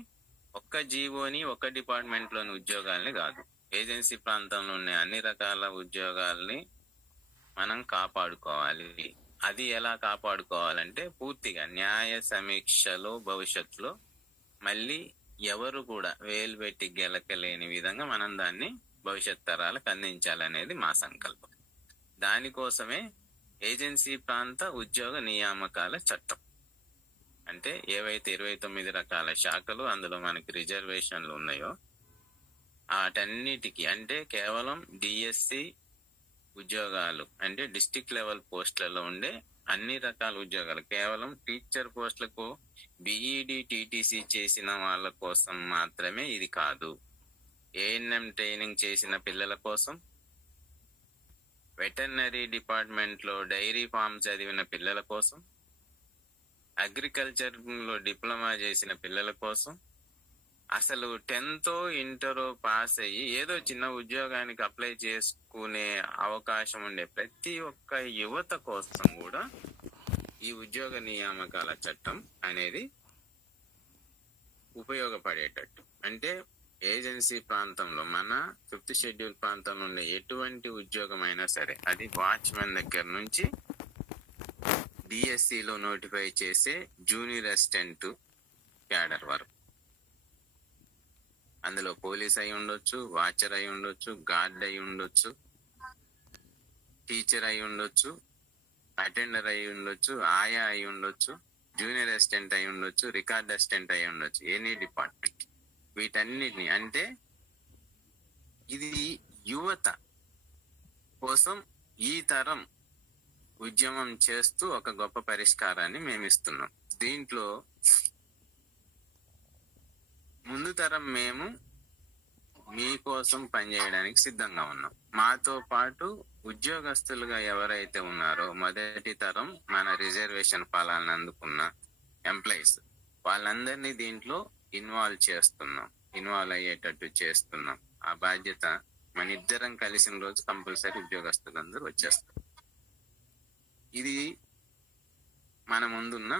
ఒక్క జీవోని, ఒక్క డిపార్ట్మెంట్ లోని ఉద్యోగాల్ని కాదు, ఏజెన్సీ ప్రాంతంలో ఉన్న అన్ని రకాల ఉద్యోగాల్ని మనం కాపాడుకోవాలి. అది ఎలా కాపాడుకోవాలంటే పూర్తిగా న్యాయ సమీక్షలో భవిష్యత్తులో మళ్ళీ ఎవరు కూడా వేలు పెట్టి గెలకలేని విధంగా మనం దాన్ని భవిష్యత్ తరాలకు అందించాలనేది మా సంకల్పం. దానికోసమే ఏజెన్సీ ప్రాంత ఉద్యోగ నియామకాల చట్టం. అంటే ఏవైతే 29 రకాల శాఖలు అందులో మనకి రిజర్వేషన్లు ఉన్నాయో వాటన్నిటికీ, అంటే కేవలం డిఎస్సి ఉద్యోగాలు, అంటే డిస్ట్రిక్ట్ లెవెల్ పోస్టులలో ఉండే అన్ని రకాల ఉద్యోగాలు, కేవలం టీచర్ పోస్టులకు బిఈడి టీటీసీ చేసిన వాళ్ళ కోసం మాత్రమే ఇది కాదు. ఏఎన్ఎం ట్రైనింగ్ చేసిన పిల్లల కోసం, వెటర్నరీ డిపార్ట్మెంట్ లో డైరీ ఫార్మ్ చదివిన పిల్లల కోసం, అగ్రికల్చర్ లో డిప్లొమా చేసిన పిల్లల కోసం, అసలు 10th ఇంటర్ పాస్ అయ్యి ఏదో చిన్న ఉద్యోగానికి అప్లై చేసుకునే అవకాశం ఉండే ప్రతి ఒక్క యువత కోసం కూడా ఈ ఉద్యోగ నియామకాల చట్టం అనేది ఉపయోగపడేటట్టు. అంటే ఏజెన్సీ ప్రాంతంలో, మన 5th షెడ్యూల్ ప్రాంతంలో ఉండే ఎటువంటి ఉద్యోగం అయినా సరే, అది వాచ్మెన్ దగ్గర నుంచి డిఎస్సిలో నోటిఫై చేసే జూనియర్ అసిస్టెంట్ క్యాడర్ వరకు, అందులో పోలీస్ అయి ఉండొచ్చు, వాచర్ అయి ఉండొచ్చు, గార్డ్ అయి ఉండొచ్చు, టీచర్ అయి ఉండొచ్చు, అటెండర్ అయి ఉండొచ్చు, ఆయా అయి ఉండొచ్చు, జూనియర్ అసిస్టెంట్ అయి ఉండొచ్చు, రికార్డ్ అసిస్టెంట్ అయి ఉండొచ్చు, ఎనీ డిపార్ట్మెంట్. వీటన్నిటిని అంటే ఇది యువత కోసం ఈ తరం ఉద్యమం చేస్తూ ఒక గొప్ప పరిష్కారాన్ని మేము ఇస్తున్నాం. దీంట్లో ముందు తరం మేము మీకోసం పనిచేయడానికి సిద్ధంగా ఉన్నాం. మాతో పాటు ఉద్యోగస్తులుగా ఎవరైతే ఉన్నారో మొదటి తరం మన రిజర్వేషన్ ఫలాలను అందుకున్న ఎంప్లాయీస్, వాళ్ళందరినీ దీంట్లో ఇన్వాల్వ్ అయ్యేటట్టు చేస్తున్నాం. ఆ బాధ్యత మన ఇద్దరం కలిసిన రోజు కంపల్సరీ ఉద్యోగస్తులందరూ వచ్చేస్తారు. ఇది మన ముందున్న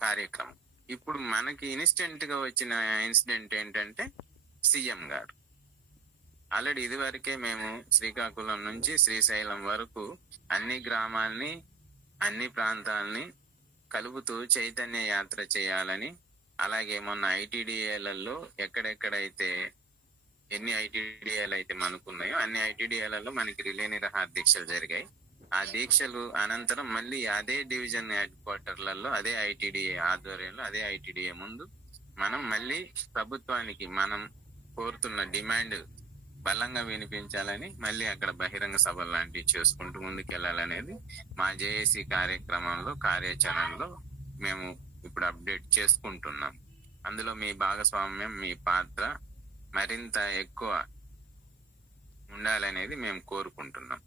కార్యక్రమం. ఇప్పుడు మనకి ఇన్స్టెంట్ గా వచ్చిన ఇన్సిడెంట్ ఏంటంటే సీఎం గారు ఆల్రెడీ ఇదివరకే మేము శ్రీకాకుళం నుంచి శ్రీశైలం వరకు అన్ని గ్రామాల్ని, అన్ని ప్రాంతాలని కలుపుతూ చైతన్య యాత్ర చేయాలని, అలాగే మొన్న ఐటీడీఏలలో ఎక్కడెక్కడైతే ఎన్ని ఐటీడీఏలు అయితే మనకున్నాయో అన్ని ఐటీడీఏలలో మనకి రిలే నిరాహార దీక్షలు జరిగాయి. ఆ దీక్షలు అనంతరం మళ్ళీ అదే డివిజన్ హెడ్ క్వార్టర్లలో అదే ఐటీడీఏ ఆధ్వర్యంలో అదే ఐటీడీఏ ముందు మనం మళ్ళీ ప్రభుత్వానికి మనం కోరుతున్న డిమాండ్ బలంగా వినిపించాలని మళ్ళీ అక్కడ బహిరంగ సభలు లాంటివి చేసుకుంటూ ముందుకెళ్లాలనేది మా జేఏసీ కార్యక్రమంలో, కార్యాచరణలో మేము ఇప్పుడు అప్డేట్ చేసుకుంటున్నాం. అందులో మీ భాగస్వామ్యం, మీ పాత్ర మరింత ఎక్కువ ఉండాలనేది మేము కోరుకుంటున్నాం.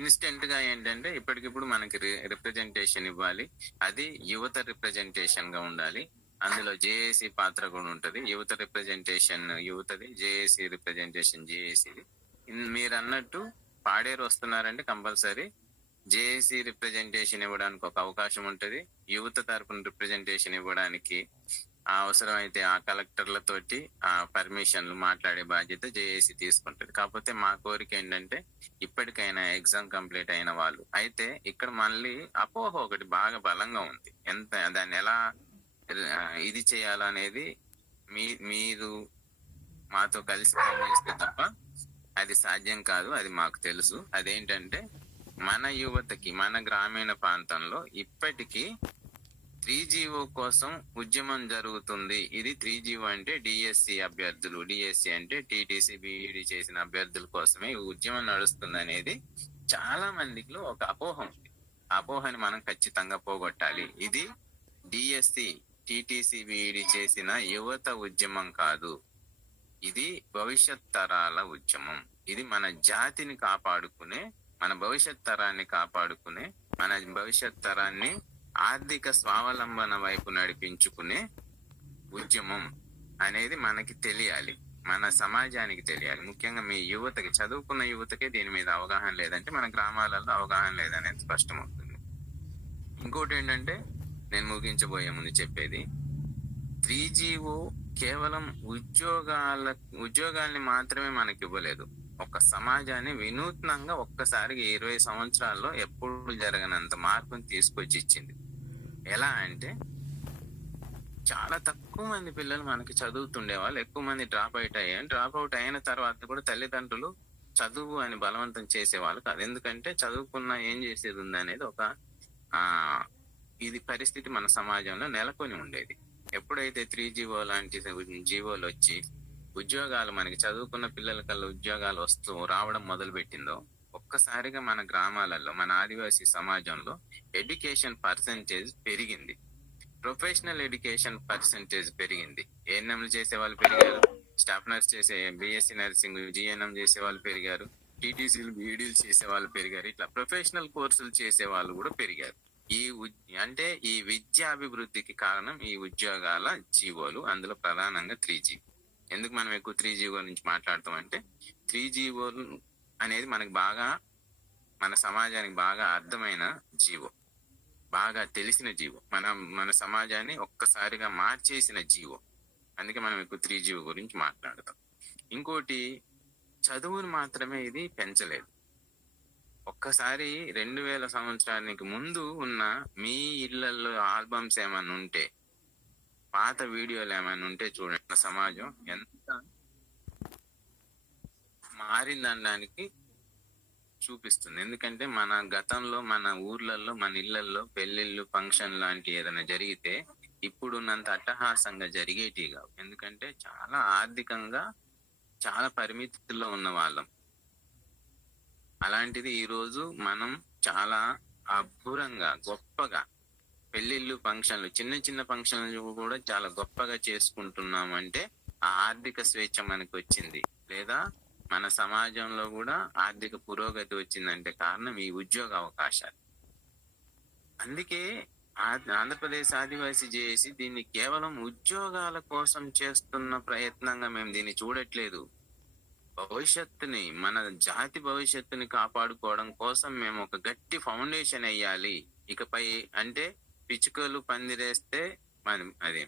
ఇన్స్టెంట్ గా ఏంటంటే ఇప్పటికిప్పుడు మనకి రిప్రజెంటేషన్ ఇవ్వాలి. అది యువత రిప్రజెంటేషన్ గా ఉండాలి. అందులో జేఏసీ పాత్ర కూడా ఉంటది. యువత రిప్రజెంటేషన్ యువతది, జేఏసీ రిప్రజెంటేషన్ జేఏసీది. మీరు అన్నట్టు పాడేరు వస్తున్నారంటే కంపల్సరీ జేఏసీ రిప్రజెంటేషన్ ఇవ్వడానికి ఒక అవకాశం ఉంటది. యువత తరపున రిప్రజెంటేషన్ ఇవ్వడానికి అవసరమైతే ఆ కలెక్టర్లతోటి ఆ పర్మిషన్లు మాట్లాడే బాధ్యత జేఏసీ తీసుకుంటది. కాకపోతే మా కోరిక ఏంటంటే ఇప్పటికైనా ఎగ్జామ్ కంప్లీట్ అయిన వాళ్ళు అయితే ఇక్కడ మళ్ళీ అపోహ ఒకటి బాగా బలంగా ఉంది. దాన్ని ఎలా ఇది చేయాలనేది మీరు మాతో కలిసి పనిచేస్తే తప్ప అది సాధ్యం కాదు. అది మాకు తెలుసు. అదేంటంటే మన యువతకి మన గ్రామీణ ప్రాంతంలో ఇప్పటికీ 3GO కోసం ఉద్యమం జరుగుతుంది. ఇది 3GO అంటే డిఎస్సి అభ్యర్థులు, డిఎస్సి అంటే టీటీసీ బీఈడి చేసిన అభ్యర్థుల కోసమే ఈ ఉద్యమం నడుస్తుంది అనేది చాలా మందిలో ఒక అపోహ ఉంది. ఆ అపోహని మనం ఖచ్చితంగా పోగొట్టాలి. ఇది డిఎస్సి టీటీసీ బీఈడి చేసిన యువత ఉద్యమం కాదు. ఇది భవిష్యత్ తరాల ఉద్యమం. ఇది మన జాతిని కాపాడుకునే, మన భవిష్యత్ తరాన్ని కాపాడుకునే, మన భవిష్యత్ తరాన్ని ఆర్థిక స్వావలంబన వైపు నడిపించుకునే ఉద్యమం అనేది మనకి తెలియాలి, మన సమాజానికి తెలియాలి. ముఖ్యంగా మీ యువతకి, చదువుకున్న యువతకే దీని మీద అవగాహన లేదంటే మన గ్రామాలలో అవగాహన లేదనేది స్పష్టమవుతుంది. ఇంకోటి ఏంటంటే నేను ముగించబోయే ముందు చెప్పేది, 3GO కేవలం ఉద్యోగాల్ని మాత్రమే మనకి ఇవ్వలేదు. ఒక సమాజాన్ని వినూత్నంగా ఒక్కసారిగా 20 సంవత్సరాల్లో ఎప్పుడు జరగనంత మార్పుని తీసుకొచ్చి ఇచ్చింది. ఎలా అంటే చాలా తక్కువ మంది పిల్లలు మనకి చదువుతుండే వాళ్ళు, ఎక్కువ మంది డ్రాప్ అవుట్ అయిన తర్వాత కూడా తల్లిదండ్రులు చదువు అని బలవంతం చేసేవాళ్ళు కాదు. ఎందుకంటే చదువుకున్నా ఏం చేసేది ఉంది అనేది ఒక ఇది పరిస్థితి మన సమాజంలో నెలకొని ఉండేది. ఎప్పుడైతే 3GO లాంటి జీవోలు వచ్చి ఉద్యోగాలు మనకి చదువుకున్న పిల్లలకల్లా ఉద్యోగాలు రావడం మొదలు పెట్టిందో ఒక్కసారిగా మన గ్రామాలలో, మన ఆదివాసీ సమాజంలో ఎడ్యుకేషన్ పర్సెంటేజ్ పెరిగింది. ప్రొఫెషనల్ ఎడ్యుకేషన్ పర్సెంటేజ్ పెరిగింది. ఏఎన్ఎంలు చేసే వాళ్ళు పెరిగారు, స్టాఫ్ నర్స్ చేసే బిఎస్సి నర్సింగ్ జిఎన్ఎం చేసే వాళ్ళు పెరిగారు, టీటీసీలు బీఈడీలు చేసే వాళ్ళు పెరిగారు. ఇట్లా ప్రొఫెషనల్ కోర్సులు చేసే వాళ్ళు కూడా పెరిగారు. ఈ విద్యాభివృద్ధికి కారణం ఈ ఉద్యోగాల జీవోలు, అందులో ప్రధానంగా 3GO. ఎందుకు మనం ఎక్కువ 3GO గురించి మాట్లాడతాం అంటే 3GO అనేది మనకి బాగా, మన సమాజానికి బాగా అర్థమైన జీవో, బాగా తెలిసిన జీవో, మన సమాజాన్ని ఒక్కసారిగా మార్చేసిన జీవో. అందుకే మనం ఎక్కువ 3GO గురించి మాట్లాడతాం. ఇంకోటి, చదువును మాత్రమే ఇది పెంచలేదు. ఒక్కసారి 2000 సంవత్సరానికి ముందు ఉన్న మీ ఇళ్లలో ఆల్బమ్స్ ఏమైనా ఉంటే, పాత వీడియోలు ఏమైనా ఉంటే చూడండి, సమాజం ఎంత మారిందనడానికి చూపిస్తుంది. ఎందుకంటే మన గతంలో మన ఊర్లలో మన ఇళ్లలో పెళ్లిళ్ళు ఫంక్షన్ లాంటి ఏదైనా జరిగితే ఇప్పుడున్నంత అట్టహాసంగా జరిగేటివి కావు. ఎందుకంటే చాలా ఆర్థికంగా చాలా పరిమితుల్లో ఉన్న వాళ్ళం. అలాంటిది ఈ రోజు మనం చాలా అబ్బురంగా గొప్పగా పెళ్లిళ్ళు ఫంక్షన్లు చిన్న చిన్న ఫంక్షన్లు కూడా చాలా గొప్పగా చేసుకుంటున్నాం. అంటే ఆ ఆర్థిక స్వేచ్ఛ మనకు వచ్చింది, లేదా మన సమాజంలో కూడా ఆర్థిక పురోగతి వచ్చిందంటే కారణం ఈ ఉద్యోగ అవకాశాలు. అందుకే ఆంధ్రప్రదేశ్ ఆదివాసీ జేఏసీ దీన్ని కేవలం ఉద్యోగాల కోసం చేస్తున్న ప్రయత్నంగా మేము దీన్ని చూడట్లేదు. భవిష్యత్తుని, మన జాతి భవిష్యత్తుని కాపాడుకోవడం కోసం మేము ఒక గట్టి ఫౌండేషన్ వేయాలి. ఇకపై అంటే పిచ్చుకలు పందిరేస్తే అదే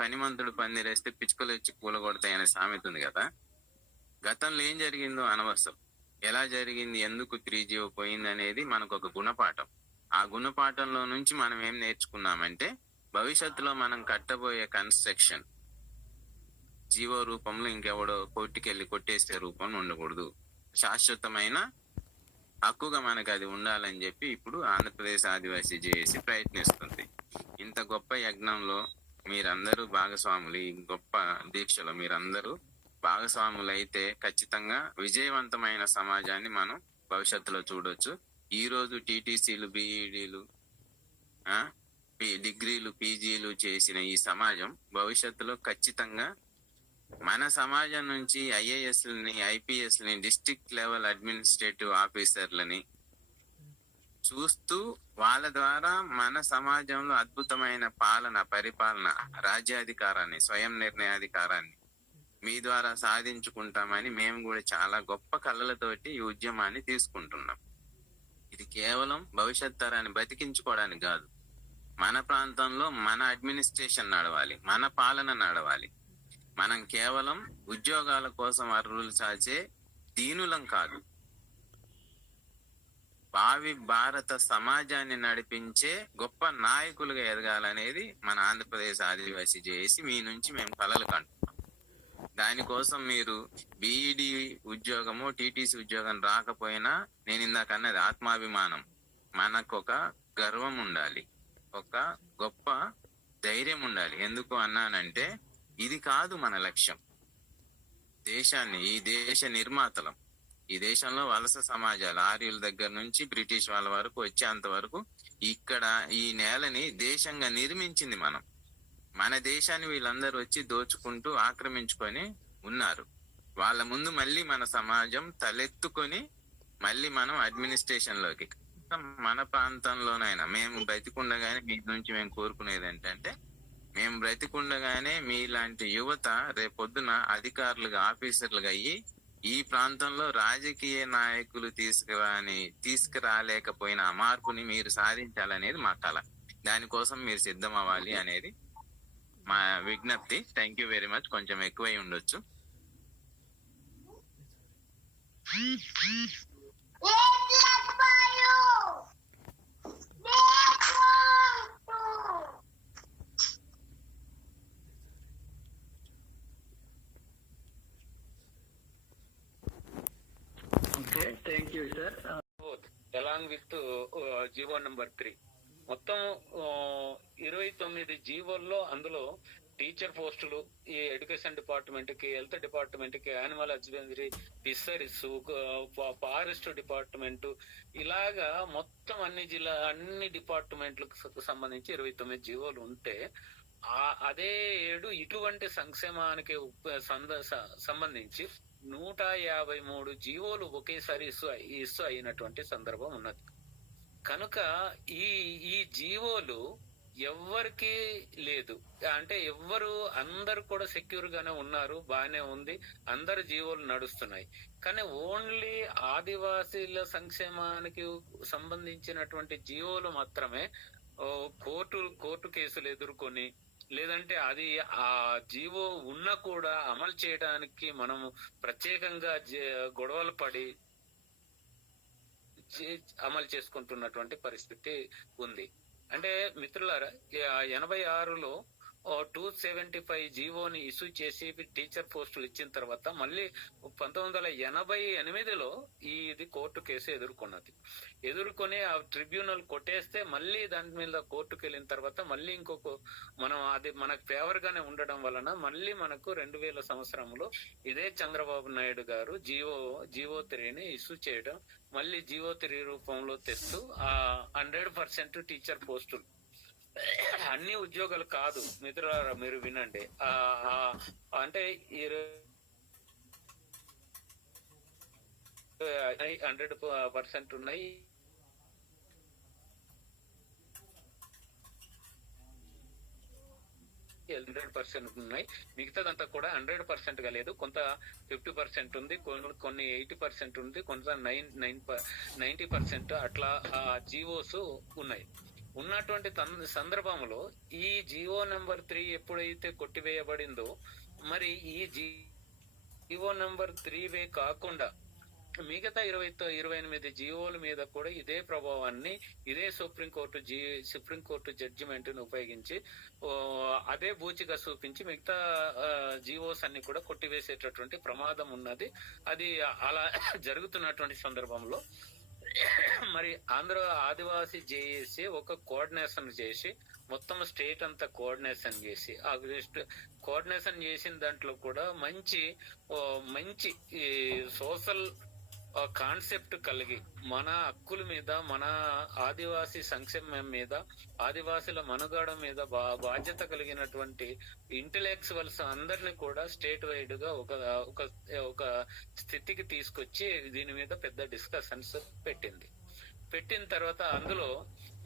పనిమంతుడు పందిరేస్తే పిచ్చుకలు వచ్చి కూలగొడతాయి అనే సామెత ఉంది కదా. గతంలో ఏం జరిగిందో అనవసరం, ఎలా జరిగింది, ఎందుకు 3G పోయింది అనేది మనకు ఒక గుణపాఠం. ఆ గుణపాఠంలో నుంచి మనం ఏం నేర్చుకున్నామంటే భవిష్యత్తులో మనం కట్టబోయే కన్స్ట్రక్షన్ జీవో రూపంలో ఇంకెవడో కొట్టుకెళ్ళి కొట్టేసే రూపంలో ఉండకూడదు. శాశ్వతమైన హక్కుగా మనకు అది ఉండాలని చెప్పి ఇప్పుడు ఆంధ్రప్రదేశ్ ఆదివాసీ జేఏసీ ప్రయత్నిస్తుంది. ఇంత గొప్ప యజ్ఞంలో మీరందరూ భాగస్వాములు, ఈ గొప్ప దీక్షలో మీరందరూ భాగస్వాములు అయితే ఖచ్చితంగా విజయవంతమైన సమాజాన్ని మనం భవిష్యత్తులో చూడొచ్చు. ఈ రోజు టీటీసీలు, బీఈడీలు, డిగ్రీలు, పీజీలు చేసిన ఈ సమాజం భవిష్యత్తులో ఖచ్చితంగా మన సమాజం నుంచి ఐఏఎస్లని, ఐపీఎస్లని, డిస్ట్రిక్ట్ లెవెల్ అడ్మినిస్ట్రేటివ్ ఆఫీసర్లని చూస్తూ వాళ్ళ ద్వారా మన సమాజంలో అద్భుతమైన పరిపాలన, రాజ్యాధికారాన్ని, స్వయం నిర్ణయాధికారాన్ని మీ ద్వారా సాధించుకుంటామని మేము కూడా చాలా గొప్ప కళలతోటి ఈ ఉద్యమాన్ని తీసుకుంటున్నాం. ఇది కేవలం భవిష్యత్ తరాన్ని బతికించుకోవడానికి కాదు, మన ప్రాంతంలో మన అడ్మినిస్ట్రేషన్ నడవాలి, మన పాలన నడవాలి. మనం కేవలం ఉద్యోగాల కోసం అర్రులు చాచే దీనులం కాదు, భావి భారత సమాజాన్ని నడిపించే గొప్ప నాయకులుగా ఎదగాలనేది మన ఆంధ్రప్రదేశ్ ఆదివాసీ జేఏసీ మీ నుంచి మేము కలలు కంటున్నాం. దానికోసం మీరు బీఈడి ఉద్యోగము, టీటీసీ ఉద్యోగం రాకపోయినా నేను ఇందాక అన్నది ఆత్మాభిమానం, మనకు ఒక గర్వం ఉండాలి, ఒక గొప్ప ధైర్యం ఉండాలి. ఎందుకు అన్నానంటే ఇది కాదు మన లక్ష్యం. దేశాన్ని, ఈ దేశ నిర్మాతలం, ఈ దేశంలో వలస సమాజాలు ఆర్యుల దగ్గర నుంచి బ్రిటిష్ వాళ్ళ వరకు వచ్చేంత వరకు ఇక్కడ ఈ నేలని దేశంగా నిర్మించింది మనం. మన దేశాన్ని వీళ్ళందరూ వచ్చి దోచుకుంటూ ఆక్రమించుకొని ఉన్నారు. వాళ్ళ ముందు మళ్ళీ మన సమాజం తలెత్తుకొని మళ్ళీ మనం అడ్మినిస్ట్రేషన్ లోకి, మన ప్రాంతంలోనైనా మేము బ్రతికుండగానే మీ నుంచి మేము కోరుకునేది ఏంటంటే మేము బ్రతికుండగానే మీలాంటి యువత రేపొద్దున అధికారులుగా, ఆఫీసర్లుగా అయ్యి ఈ ప్రాంతంలో రాజకీయ నాయకులు తీసుకురాలేకపోయిన ఆ మార్పుని మీరు సాధించాలనేది మా కళ. దానికోసం మీరు సిద్ధం అవ్వాలి అనేది మా విజ్ఞప్తి. Thank you very much. కొంచెం ఎక్కువై ఉండొచ్చు. Thank you sir. Along with GO number 3 మొత్తం 29 జీవోల్లో అందులో టీచర్ పోస్టులు, ఈ ఎడ్యుకేషన్ డిపార్ట్మెంట్ కి, హెల్త్ డిపార్ట్మెంట్ కి, animal husbandry, fisheries, forest department, ఇలాగా మొత్తం అన్ని డిపార్ట్మెంట్లకు సంబంధించి 29 జీవోలు ఉంటే అదే ఏడు ఇటువంటి సంక్షేమానికి సంబంధించి 153 జీవోలు ఒకేసారి ఇష్యూ అయినటువంటి సందర్భం ఉన్నది. కనుక ఈ జీవోలు ఎవ్వరికి లేదు అంటే అందరు కూడా సెక్యూర్ గానే ఉన్నారు, బాగానే ఉంది, అందరు జీవోలు నడుస్తున్నాయి. కానీ ఓన్లీ ఆదివాసీల సంక్షేమానికి సంబంధించినటువంటి జీవోలు మాత్రమే కోర్టు కేసులు ఎదుర్కొని, లేదంటే అది ఆ జీవో ఉన్నా కూడా అమలు చేయడానికి మనము ప్రత్యేకంగా గొడవలు పడి అమలు చేసుకుంటున్నటువంటి పరిస్థితి ఉంది. అంటే మిత్రులారా, 86లో 275 జీవోని ఇష్యూ చేసి టీచర్ పోస్టులు ఇచ్చిన తర్వాత మళ్ళీ 1988లో ఇది కోర్టు కేసు ఎదుర్కొని ఆ ట్రిబ్యునల్ కొట్టేస్తే మళ్ళీ దాని మీద కోర్టుకు వెళ్ళిన తర్వాత మళ్ళీ ఇంకొక మనం అది మనకు ఫేవర్ గానే ఉండడం వలన మళ్ళీ మనకు 2000 సంవత్సరంలో ఇదే చంద్రబాబు నాయుడు గారు జీవో 3ని ఇష్యూ చేయడం, మళ్ళీ జీవో 3 రూపంలో తెస్తూ ఆ 100% టీచర్ పోస్టులు అన్ని ఉద్యోగాలు కాదు మిత్రులారా, మీరు వినండి. అంటే 100% ఉన్నాయి. ఉన్నాయి, మిగతాదంతా కూడా 100% గా లేదు. కొంత 50% ఉంది, కొన్ని 80% ఉంది, కొంత 90% అట్లా జీవోస్ ఉన్నాయి. ఉన్నటువంటి సందర్భంలో ఈ జీవో నెంబర్ 3 ఎప్పుడైతే కొట్టివేయబడిందో, మరి ఈ జీవో నెంబర్ 3 కాకుండా మిగతా 28 జీవోల మీద కూడా ఇదే ప్రభావాన్ని ఇదే సుప్రీంకోర్టు జడ్జిమెంట్ ను ఉపయోగించి అదే బూచిగా చూపించి మిగతా జీవోస్ అన్ని కూడా కొట్టివేసేటటువంటి ప్రమాదం ఉన్నది. అది అలా జరుగుతున్నటువంటి సందర్భంలో మరి ఆంధ్ర ఆదివాసీ జేఏసీ ఒక కోఆర్డినేషన్ చేసి మొత్తం స్టేట్ అంతా కోఆర్డినేషన్ చేసి ఆ కోఆర్డినేషన్ చేసిన దాంట్లో కూడా మంచి సోషల్ కాన్సెప్ట్ కలిగి మన హక్కుల మీద, మన ఆదివాసీ సంక్షేమం మీద, ఆదివాసీల మనుగడ మీద బాధ్యత కలిగినటువంటి ఇంటెలెక్చువల్స్ అందరినీ కూడా స్టేట్ వైడ్ గా ఒక స్థితికి తీసుకొచ్చి దీని మీద పెద్ద డిస్కషన్స్ పెట్టిన తర్వాత అందులో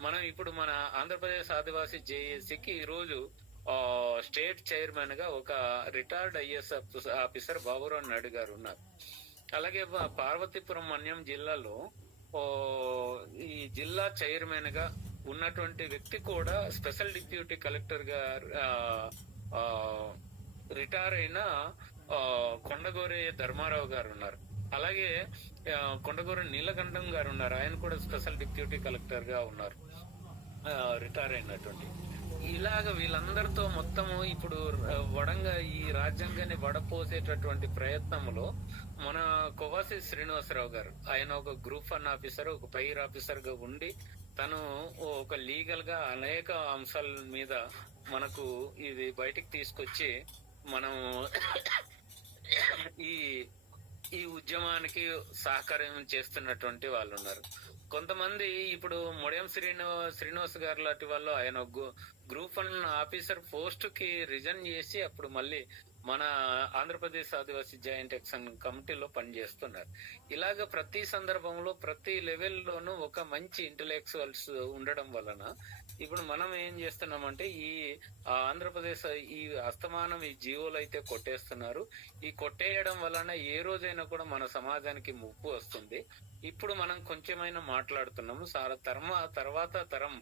మనం ఇప్పుడు మన ఆంధ్రప్రదేశ్ ఆదివాసీ జేఏసీకి ఈ రోజు స్టేట్ చైర్మన్ గా ఒక retired IAS officer Baburao Naidu గారు ఉన్నారు. అలాగే పార్వతీపురం మన్యం జిల్లాలో ఈ జిల్లా చైర్మన్ గా ఉన్నటువంటి వ్యక్తి కూడా స్పెషల్ డిప్యూటీ కలెక్టర్ గా రిటైర్ అయిన కొండగోరి ధర్మారావు గారు ఉన్నారు. అలాగే కొండగోరి నీలకంఠం గారు ఉన్నారు, ఆయన కూడా స్పెషల్ డిప్యూటీ కలెక్టర్ గా ఉన్నారు, రిటైర్ అయినటువంటి. ఇలాగ వీళ్ళందరితో మొత్తము ఇప్పుడు ఈ రాజ్యాంగాన్ని వడపోసేటటువంటి ప్రయత్నంలో మన కొవాసి శ్రీనివాసరావు గారు, ఆయన ఒక గ్రూప్ 1 ఆఫీసర్, ఒక పైర్ ఆఫీసర్ గా ఉండి తను ఒక లీగల్ గా అనేక అంశాల మీద మనకు ఇది బయటికి తీసుకొచ్చి మనం ఈ ఉద్యమానికి సహకారం చేస్తున్నటువంటి వాళ్ళు ఉన్నారు. కొంతమంది ఇప్పుడు మొడయం శ్రీనివాస్ గారు లాంటి వాళ్ళు ఆయన గ్రూప్ 1 ఆఫీసర్ పోస్ట్ కి రిజైన్ చేసి అప్పుడు మళ్ళీ మన ఆంధ్రప్రదేశ్ ఆదివాసీ జాయింట్ యాక్షన్ కమిటీలో పనిచేస్తున్నారు. ఇలాగ ప్రతి సందర్భంలో ప్రతి లెవెల్లోనూ ఒక మంచి ఇంటెలెక్చువల్స్ ఉండడం వలన ఇప్పుడు మనం ఏం చేస్తున్నామంటే ఈ ఆంధ్రప్రదేశ్ ఈ అస్తమానం ఈ జీవోలు అయితే కొట్టేస్తున్నారు. ఈ కొట్టేయడం వలన ఏ రోజైనా కూడా మన సమాజానికి ముప్పు వస్తుంది. ఇప్పుడు మనం కొంచెమైనా మాట్లాడుతున్నాము, తర్వాత తరం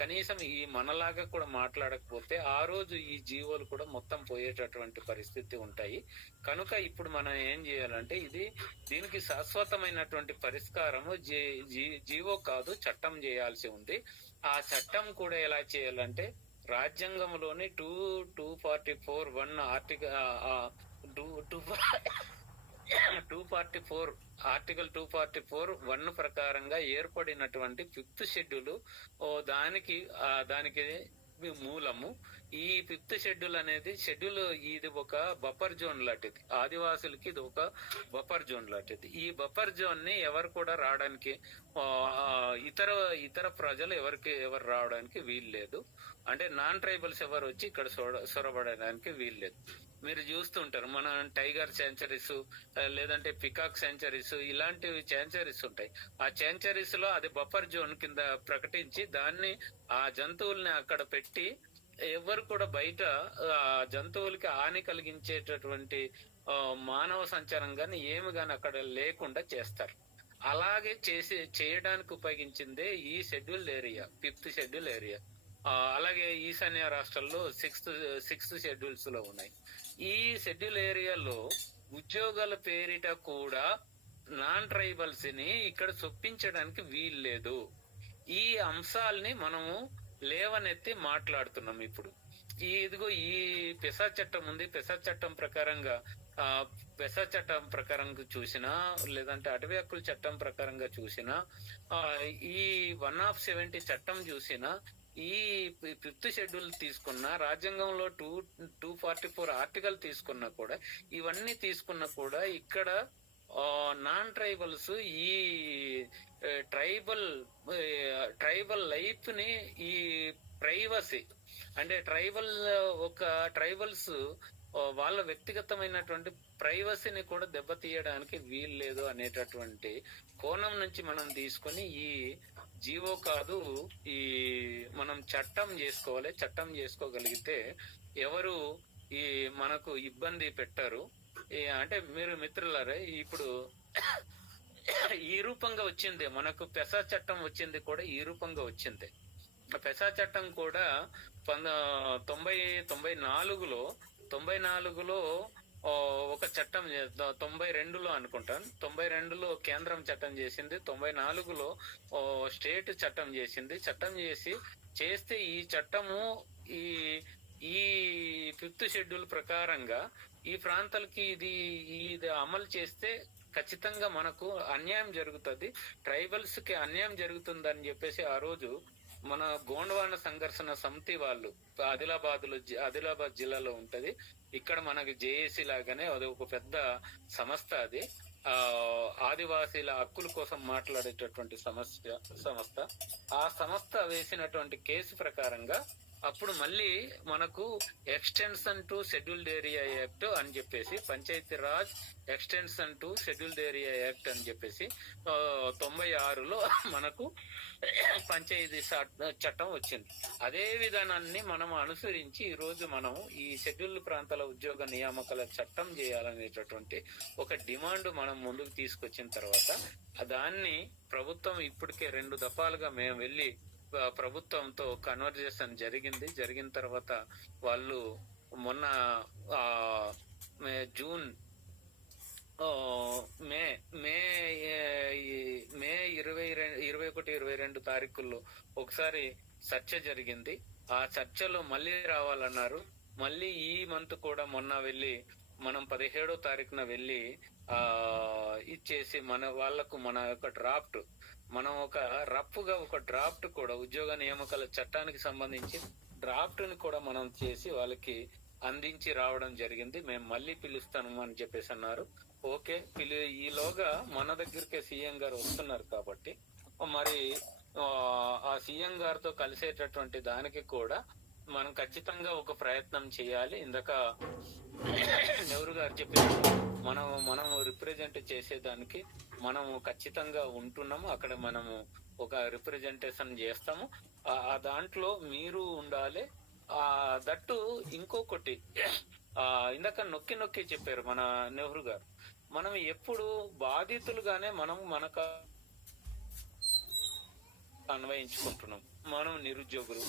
కనీసం ఈ మనలాగా కూడా మాట్లాడకపోతే ఆ రోజు ఈ జీవోలు కూడా మొత్తం పోయేటటువంటి పరిస్థితి ఉంటాయి. కనుక ఇప్పుడు మనం ఏం చేయాలంటే దీనికి శాశ్వతమైనటువంటి పరిష్కారము జీవో కాదు, చట్టం చేయాల్సి ఉంది. ఆ చట్టం కూడా ఎలా చేయాలంటే రాజ్యాంగంలోని 244 ఆర్టికల్ 244 ప్రకారంగా ఏర్పడినటువంటి 5th షెడ్యూల్ దానికి మూలము. ఈ 5th షెడ్యూల్ అనేది ఇది ఒక బఫర్ జోన్ లాంటిది, ఆదివాసులకి ఇది ఒక బఫర్ జోన్ లాంటిది. ఈ బఫర్ జోన్ ని ఎవరు కూడా రావడానికి ఇతర ప్రజలు ఎవరు రావడానికి వీల్లేదు. అంటే నాన్ ట్రైబల్స్ ఎవరు వచ్చి ఇక్కడ సొరబడడానికి వీల్లేదు. మీరు చూస్తుంటారు మన టైగర్ సెంచరీస్ లేదంటే పికాక్ సెంచరీస్ ఇలాంటివి సెంచరీస్ ఉంటాయి. ఆ సెంచరీస్ లో అది బఫర్ జోన్ కింద ప్రకటించి దాన్ని ఆ జంతువుల్ని అక్కడ పెట్టి ఎవరు కూడా బయట జంతువులకి హాని కలిగించేటటువంటి మానవ సంచారం గాని ఏమి గాని అక్కడ లేకుండా చేస్తారు. అలాగే చేయడానికి ఉపయోగించిందే ఈ schedule area, 5th schedule area. అలాగే ఈశాన్య రాష్ట్రాల్లో 6th షెడ్యూల్స్ లో ఉన్నాయి. ఈ షెడ్యూల్ ఏరియాలో ఉద్యోగాల పేరిట కూడా నాన్ ట్రైబల్స్ ని ఇక్కడ చొప్పించడానికి వీల్లేదు. ఈ అంశాలని మనము లేవనెత్తి మాట్లాడుతున్నాం ఇప్పుడు. ఇదిగో ఈ పెసా చట్టం ఉంది, పెసా చట్టం ప్రకారంగా పెసా చట్టం ప్రకారంగా చూసినా, లేదంటే అటవీ హక్కుల చట్టం ప్రకారంగా చూసినా, ఈ 170 చట్టం చూసినా, ఈ 5th షెడ్యూల్ తీసుకున్నా, రాజ్యాంగంలో 244 ఆర్టికల్ తీసుకున్నా కూడా, ఇవన్నీ తీసుకున్నా కూడా ఇక్కడ నాన్ ట్రైబల్స్ ఈ ట్రైబల్ లైఫ్ ని, ఈ ప్రైవసీ అంటే ట్రైబల్స్ వాళ్ళ వ్యక్తిగతమైనటువంటి ప్రైవసీని కూడా దెబ్బతీయడానికి వీలు లేదు అనేటటువంటి కోణం నుంచి మనం తీసుకొని ఈ జీవో కాదు, ఈ మనం చట్టం చేసుకోవాలి. చట్టం చేసుకోగలిగితే ఎవరు ఈ మనకు ఇబ్బంది పెట్టరు. అంటే మీరు మిత్రులారా, ఇప్పుడు ఈ రూపంగా వచ్చింది మనకు పెసా చట్టం వచ్చింది కూడా ఈ రూపంగా వచ్చింది. పెసా చట్టం కూడా 94లో ఒక చట్టం 92లో అనుకుంటాను, 92లో కేంద్రం చట్టం చేసింది, 94లో స్టేట్ చట్టం చేసింది. చట్టం చేస్తే ఈ చట్టము ఈ 5th షెడ్యూల్ ప్రకారంగా ఈ ప్రాంతాలకి ఇది అమలు చేస్తే ఖచ్చితంగా మనకు అన్యాయం జరుగుతుంది, ట్రైబల్స్ కి అన్యాయం జరుగుతుందని చెప్పేసి ఆ రోజు మన గోండ్వాన సంఘర్షణ సమితి వాళ్ళు ఆదిలాబాద్ జిల్లాలో ఉంటది. ఇక్కడ మనకి జేఏసీ లాగానే అది ఒక పెద్ద సంస్థ. అది ఆదివాసీల హక్కుల కోసం మాట్లాడేటటువంటి సంస్థ. ఆ సంస్థ వేసినటువంటి కేసు ప్రకారంగా అప్పుడు మళ్ళీ మనకు extension to scheduled area act అని చెప్పేసి, Panchayati Raj extension to scheduled area act అని చెప్పేసి 96లో మనకు పంచాయతీ చట్టం వచ్చింది. అదే విధానాన్ని మనం అనుసరించి ఈ రోజు మనం ఈ షెడ్యూల్డ్ ప్రాంతాల ఉద్యోగ నియామకాల చట్టం చేయాలనేటటువంటి ఒక డిమాండ్ మనం ముందుకు తీసుకొచ్చిన తర్వాత దాన్ని ప్రభుత్వం ఇప్పటికే 2 దఫాలుగా మేము వెళ్ళి ప్రభుత్వంతో కన్వర్జేషన్ జరిగిన తర్వాత వాళ్ళు మొన్న మే 21-22 తారీఖుల్లో ఒకసారి చర్చ జరిగింది. ఆ చర్చలో మళ్ళీ రావాలన్నారు. మళ్ళీ ఈ మంత్ కూడా మొన్న వెళ్ళి మనం 17వ తారీఖున వెళ్ళి ఇచ్చేసి మన యొక్క డ్రాఫ్ట్, మనం ఒక రఫ్గా ఒక డ్రాఫ్ట్ కూడా ఉద్యోగ నియామకాల చట్టానికి సంబంధించి డ్రాఫ్ట్ ని కూడా మనం చేసి వాళ్ళకి అందించి రావడం జరిగింది. మేము మళ్ళీ పిలుస్తాము అని చెప్పేసి అన్నారు. ఓకే, ఈలోగా మన దగ్గరికి సీఎం గారు వస్తున్నారు కాబట్టి మరి ఆ సీఎం గారితో కలిసేటటువంటి దానికి కూడా మనం ఖచ్చితంగా ఒక ప్రయత్నం చేయాలి. ఇందాక నెహ్రూ గారు చెప్పినట్టు మనం రిప్రజెంట్ చేసేదానికి మనము ఖచ్చితంగా ఉంటున్నాము. అక్కడ మనము ఒక రిప్రజెంటేషన్ చేస్తాము. ఆ దాంట్లో మీరు ఉండాలి. దట్టు ఇంకొకటి ఇందాక నొక్కి చెప్పారు మన నెహ్రూ గారు, మనం ఎప్పుడు బాధితులుగానే మనకు అన్వయించుకుంటున్నాం. మనం నిరుద్యోగులు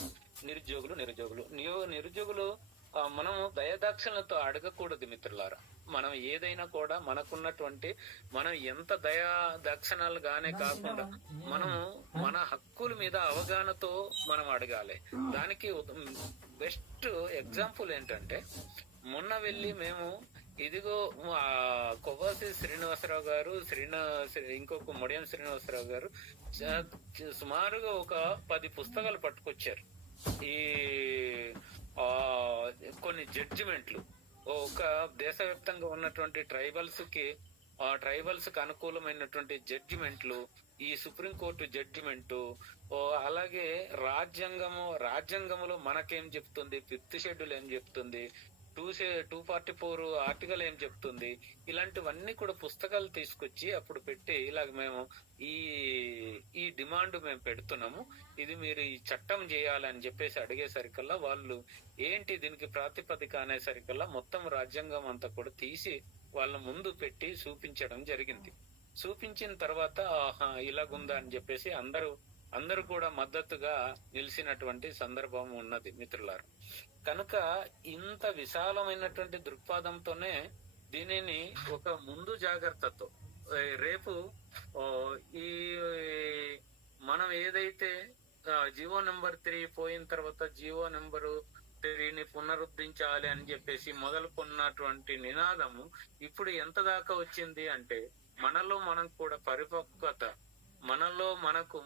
మనము దయాదాక్షిణ్యలతో అడగకూడదు మిత్రులారా. మనం ఏదైనా కూడా మనకున్నటువంటి మనం ఎంత దయాదాక్షిణ్యాలుగానే కాకుండా మనము మన హక్కుల మీద అవగాహనతో మనం అడగాలి. దానికి బెస్ట్ ఎగ్జాంపుల్ ఏంటంటే, మొన్న వెళ్ళి మేము ఇదిగో కొవ్వాసి శ్రీనివాసరావు గారు, ఇంకొక మొడియం శ్రీనివాసరావు గారు సుమారుగా ఒక 10 పుస్తకాలు పట్టుకొచ్చారు. ఈ కొన్ని జడ్జిమెంట్లు, ఒక దేశవ్యాప్తంగా ఉన్నటువంటి ట్రైబల్స్ కి అనుకూలమైనటువంటి జడ్జిమెంట్లు, ఈ సుప్రీంకోర్టు జడ్జిమెంటు, అలాగే రాజ్యాంగంలో మనకేం చెప్తుంది, 5th షెడ్యూల్ ఏం చెప్తుంది, 244 ఆర్టికల్ ఏం చెప్తుంది, ఇలాంటివన్నీ కూడా పుస్తకాలు తీసుకొచ్చి అప్పుడు పెట్టి ఇలాగ మేము ఈ డిమాండ్ మేము పెడుతున్నాము, ఇది మీరు ఈ చట్టం చేయాలని చెప్పేసి అడిగేసరికల్లా వాళ్ళు ఏంటి దీనికి ప్రాతిపదిక అనేసరికల్లా మొత్తం రాజ్యాంగం అంతా కూడా తీసి వాళ్ళ ముందు పెట్టి చూపించడం జరిగింది. చూపించిన తర్వాత ఇలాగుందా అని చెప్పేసి అందరూ కూడా మద్దతుగా నిలిచినటువంటి సందర్భం ఉన్నది మిత్రులారు. కనుక ఇంత విశాలమైనటువంటి దృక్పథంతోనే దీనిని ఒక ముందు జాగ్రత్తతో రేపు ఈ మనం ఏదైతే జీవో నెంబర్ 3 పోయిన తర్వాత జీవో నెంబరు 3ని పునరుద్ధరించాలి అని చెప్పేసి మొదలుకున్నటువంటి నినాదము ఇప్పుడు ఎంత దాకా వచ్చింది అంటే మనలో మనం కూడా పరిపక్వత, మనలో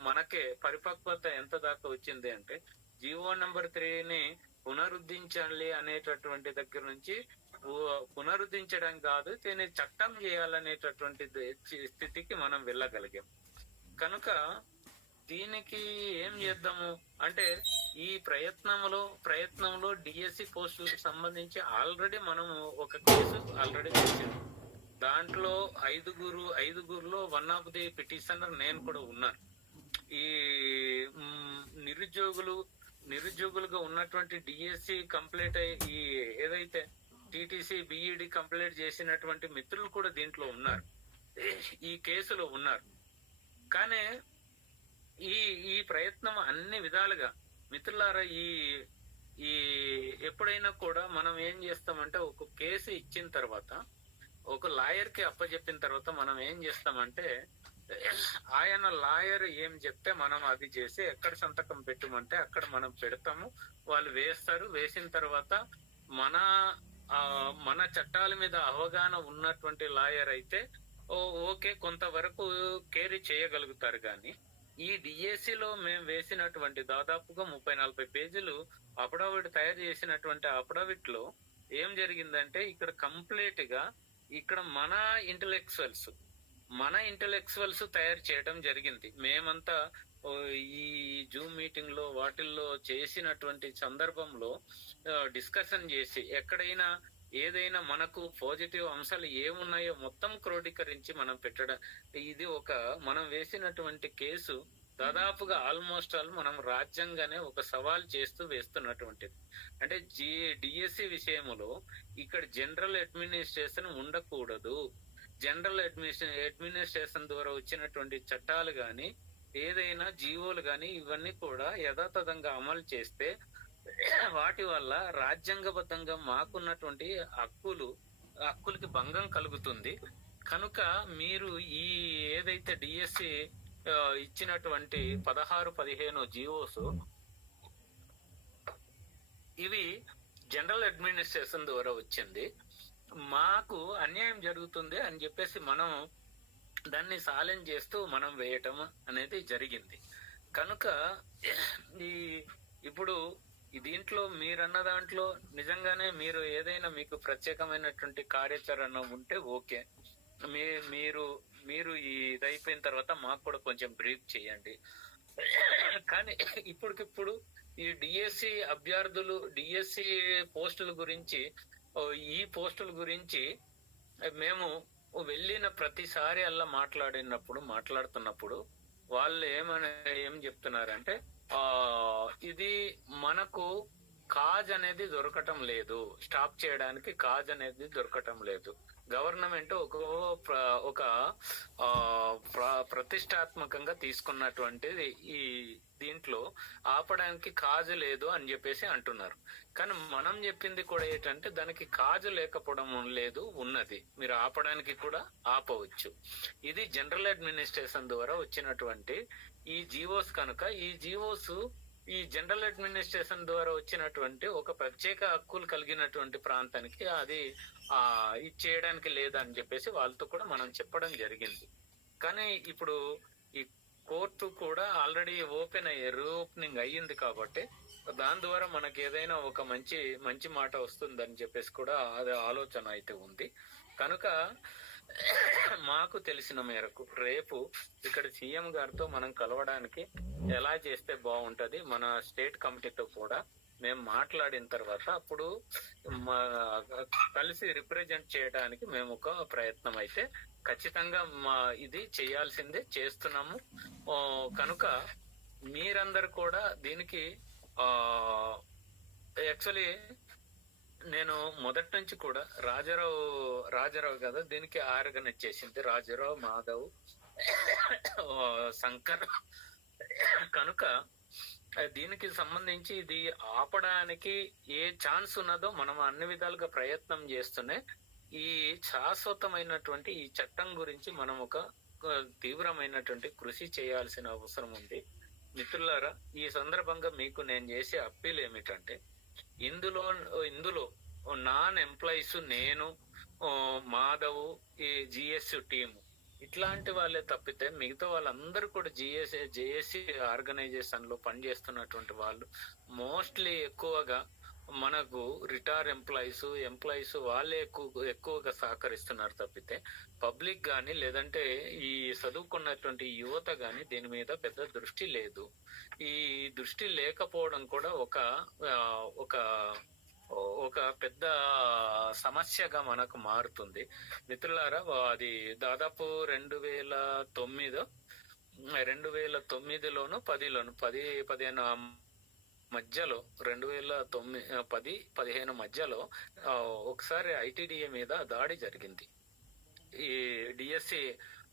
మనకే పరిపక్వత ఎంత దాకా వచ్చింది అంటే జీవో నెంబర్ 3ని పునరుద్ధరించాలి అనేటటువంటి దగ్గర నుంచి పునరుద్ధరించడం కాదు, దీన్ని చట్టం చేయాలనేటటువంటి స్థితికి మనం వెళ్ళగలిగాం. కనుక దీనికి ఏం చేద్దాము అంటే ఈ ప్రయత్నంలో డిఎస్సి పోస్టులకు సంబంధించి ఆల్రెడీ మనము ఒక కేసు ఆల్రెడీ చేసాము. దాంట్లో ఐదుగురులో వన్ ఆఫ్ ది పిటిషనర్ నేను కూడా ఉన్నాను. ఈ నిరుద్యోగులుగా ఉన్నటువంటి డిఎస్సి కంప్లీట్ అయ్యి ఈ ఏదైతే టీటీసీ బిఈడి కంప్లీట్ చేసినటువంటి మిత్రులు కూడా దీంట్లో ఉన్నారు, ఈ కేసులో ఉన్నారు. కానీ ఈ ప్రయత్నం అన్ని విధాలుగా మిత్రులారా ఈ ఎప్పుడైనా కూడా మనం ఏం చేస్తామంటే ఒక కేసు ఇచ్చిన తర్వాత ఒక లాయర్ కి అప్పచెప్పిన తర్వాత మనం ఏం చేస్తామంటే ఆయన లాయర్ ఏం చెప్తే మనం అది చేసి ఎక్కడ సంతకం పెట్టమంటే అక్కడ మనం పెడతాము, వాళ్ళు వేస్తారు. వేసిన తర్వాత మన చట్టాల మీద అవగాహన ఉన్నటువంటి లాయర్ అయితే ఓకే కొంతవరకు కేరీ చేయగలుగుతారు. కానీ ఈ డిఎస్సిలో మేము వేసినటువంటి దాదాపుగా 30-40 పేజీలు అఫిడవిట్ తయారు చేసినటువంటి అఫిడవిట్ లో ఏం జరిగిందంటే ఇక్కడ కంప్లీట్ గా ఇక్కడ మన ఇంటలెక్చువల్స్ తయారు చేయడం జరిగింది. మేమంతా ఈ జూమ్ మీటింగ్ లో వాటిల్లో చేసినటువంటి సందర్భంలో డిస్కషన్ చేసి ఎక్కడైనా ఏదైనా మనకు పాజిటివ్ అంశాలు ఏమున్నాయో మొత్తం క్రోడీకరించి మనం పెట్టడం. ఇది మనం వేసినటువంటి కేసు దాదాపుగా ఆల్మోస్ట్ ఆల్ మనం రాజ్యాంగానే ఒక సవాల్ చేస్తూ వేస్తున్నటువంటిది. అంటే డిఎస్సి విషయంలో ఇక్కడ జనరల్ అడ్మినిస్ట్రేషన్ ఉండకూడదు. జనరల్ అడ్మినిస్ట్రేషన్ ద్వారా వచ్చినటువంటి చట్టాలు గాని ఏదైనా జీవోలు గాని ఇవన్నీ కూడా యథాతథంగా అమలు చేస్తే వాటి వల్ల రాజ్యాంగబద్ధంగా మాకున్నటువంటి హక్కులకి భంగం కలుగుతుంది. కనుక మీరు ఈ ఏదైతే డిఎస్సి ఇచ్చినటువంటి 16-15 జీవోస్ ఇవి జనరల్ అడ్మినిస్ట్రేషన్ ద్వారా వచ్చింది, మాకు అన్యాయం జరుగుతుంది అని చెప్పేసి మనం దాన్ని సాలెంజ్ చేస్తూ మనం వేయటం అనేది జరిగింది. కనుక ఇప్పుడు దీంట్లో మీరన్న దాంట్లో నిజంగానే మీరు ఏదైనా మీకు ప్రత్యేకమైనటువంటి కార్యాచరణ ఉంటే ఓకే, మీరు ఇది అయిపోయిన తర్వాత మాకు కూడా కొంచెం బ్రీఫ్ చేయండి. కానీ ఇప్పటికిప్పుడు ఈ డిఎస్సి అభ్యర్థులు డిఎస్సి పోస్టుల గురించి ఈ పోస్టుల గురించి మేము వెళ్ళిన ప్రతిసారి అలా మాట్లాడుతున్నప్పుడు వాళ్ళు ఏం చెప్తున్నారంటే ఇది మనకు కాజ్ అనేది దొరకటం లేదు, స్టాప్ చేయడానికి కాజ్ అనేది దొరకటం లేదు. గవర్నమెంట్ ఒక ప్రతిష్టాత్మకంగా తీసుకున్నటువంటిది ఈ దీంట్లో ఆపడానికి కాజు లేదు అని చెప్పేసి అంటున్నారు. కానీ మనం చెప్పింది కూడా ఏంటంటే దానికి కాజు లేకపోవడం లేదు, ఉన్నది, మీరు ఆపడానికి కూడా ఆపవచ్చు. ఇది జనరల్ అడ్మినిస్ట్రేషన్ ద్వారా వచ్చినటువంటి ఈ జీవోస్. కనుక ఈ జనరల్ అడ్మినిస్ట్రేషన్ ద్వారా వచ్చినటువంటి ఒక ప్రత్యేక హక్కులు కలిగినటువంటి ప్రాంతానికి అది ఇది చేయడానికి లేదని చెప్పేసి వాళ్ళతో కూడా మనం చెప్పడం జరిగింది. కానీ ఇప్పుడు ఈ కోర్టు కూడా ఆల్రెడీ రీఓపెనింగ్ అయ్యింది కాబట్టి దాని ద్వారా మనకి ఏదైనా ఒక మంచి మాట వస్తుందని చెప్పేసి కూడా అది ఆలోచన అయితే ఉంది. కనుక మాకు తెలిసిన మేరకు రేపు ఇక్కడ సీఎం గారితో మనం కలవడానికి ఎలా చేస్తే బాగుంటది, మన స్టేట్ కమిటీతో కూడా మేము మాట్లాడిన తర్వాత అప్పుడు కలిసి రిప్రజెంట్ చేయడానికి మేము ఒక ప్రయత్నం అయితే ఖచ్చితంగా ఇది చేయాల్సిందే, చేస్తున్నాము. కనుక మీరందరూ కూడా దీనికి యాక్చువల్లీ నేను మొదటి నుంచి కూడా రాజారావు కదా దీనికి ఆర్గనైజ్ చేసింది, రాజారావు, మాధవ్, శంకర్. కనుక దీనికి సంబంధించి ఇది ఆపడానికి ఏ ఛాన్స్ ఉన్నదో మనం అన్ని విధాలుగా ప్రయత్నం చేస్తూనే ఈ శాశ్వతమైనటువంటి ఈ చట్టం గురించి మనం ఒక తీవ్రమైనటువంటి కృషి చేయాల్సిన అవసరం ఉంది. మిత్రులారా, ఈ సందర్భంగా మీకు నేను చేసే అప్పీల్ ఏమిటంటే ఇందులో ఇందులో నాన్ ఎంప్లాయీస్ నేను, మాధవ్, ఈ జిఎస్ టీము ఇట్లాంటి వాళ్ళే తప్పితే మిగతా వాళ్ళందరూ కూడా జేఏసీ ఆర్గనైజేషన్ లో పనిచేస్తున్నటువంటి వాళ్ళు మోస్ట్లీ ఎక్కువగా మనకు రిటైర్ ఎంప్లాయీస్ వాళ్ళే ఎక్కువగా సహకరిస్తున్నారు తప్పితే పబ్లిక్ గాని లేదంటే ఈ చదువుకున్నటువంటి యువత గాని దీని మీద పెద్ద దృష్టి లేదు. ఈ దృష్టి లేకపోవడం కూడా ఒక పెద్ద సమస్యగా మనకు మారుతుంది. మిత్రులారా, అది దాదాపు 2009లోను 10 మధ్యలో 2009-10-15 మధ్యలో ఒకసారి ఐటీడీఏ మీద దాడి జరిగింది. ఈ డిఎస్సి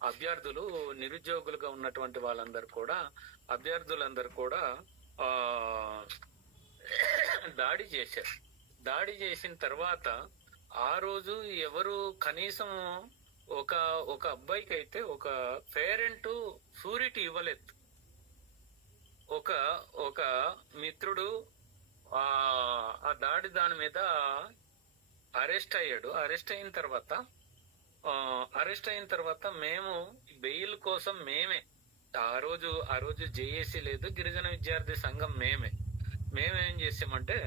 అభ్యర్థులు నిరుద్యోగులుగా ఉన్నటువంటి అభ్యర్థులందరూ కూడా దాడి చేశారు. దాడి చేసిన తర్వాత ఆ రోజు ఎవరు కనీసం ఒక అబ్బాయికి అయితే ఒక పేరెంట్ షూరిటీ ఇవ్వలేదు. ఒక మిత్రుడు ఆ దాని మీద అరెస్ట్ అయ్యాడు. అరెస్ట్ అయిన తర్వాత మేము బెయిల్ కోసం ఆ రోజు జేఏసీ లేదు, గిరిజన విద్యార్థి సంఘం మేమేం చేసామంటే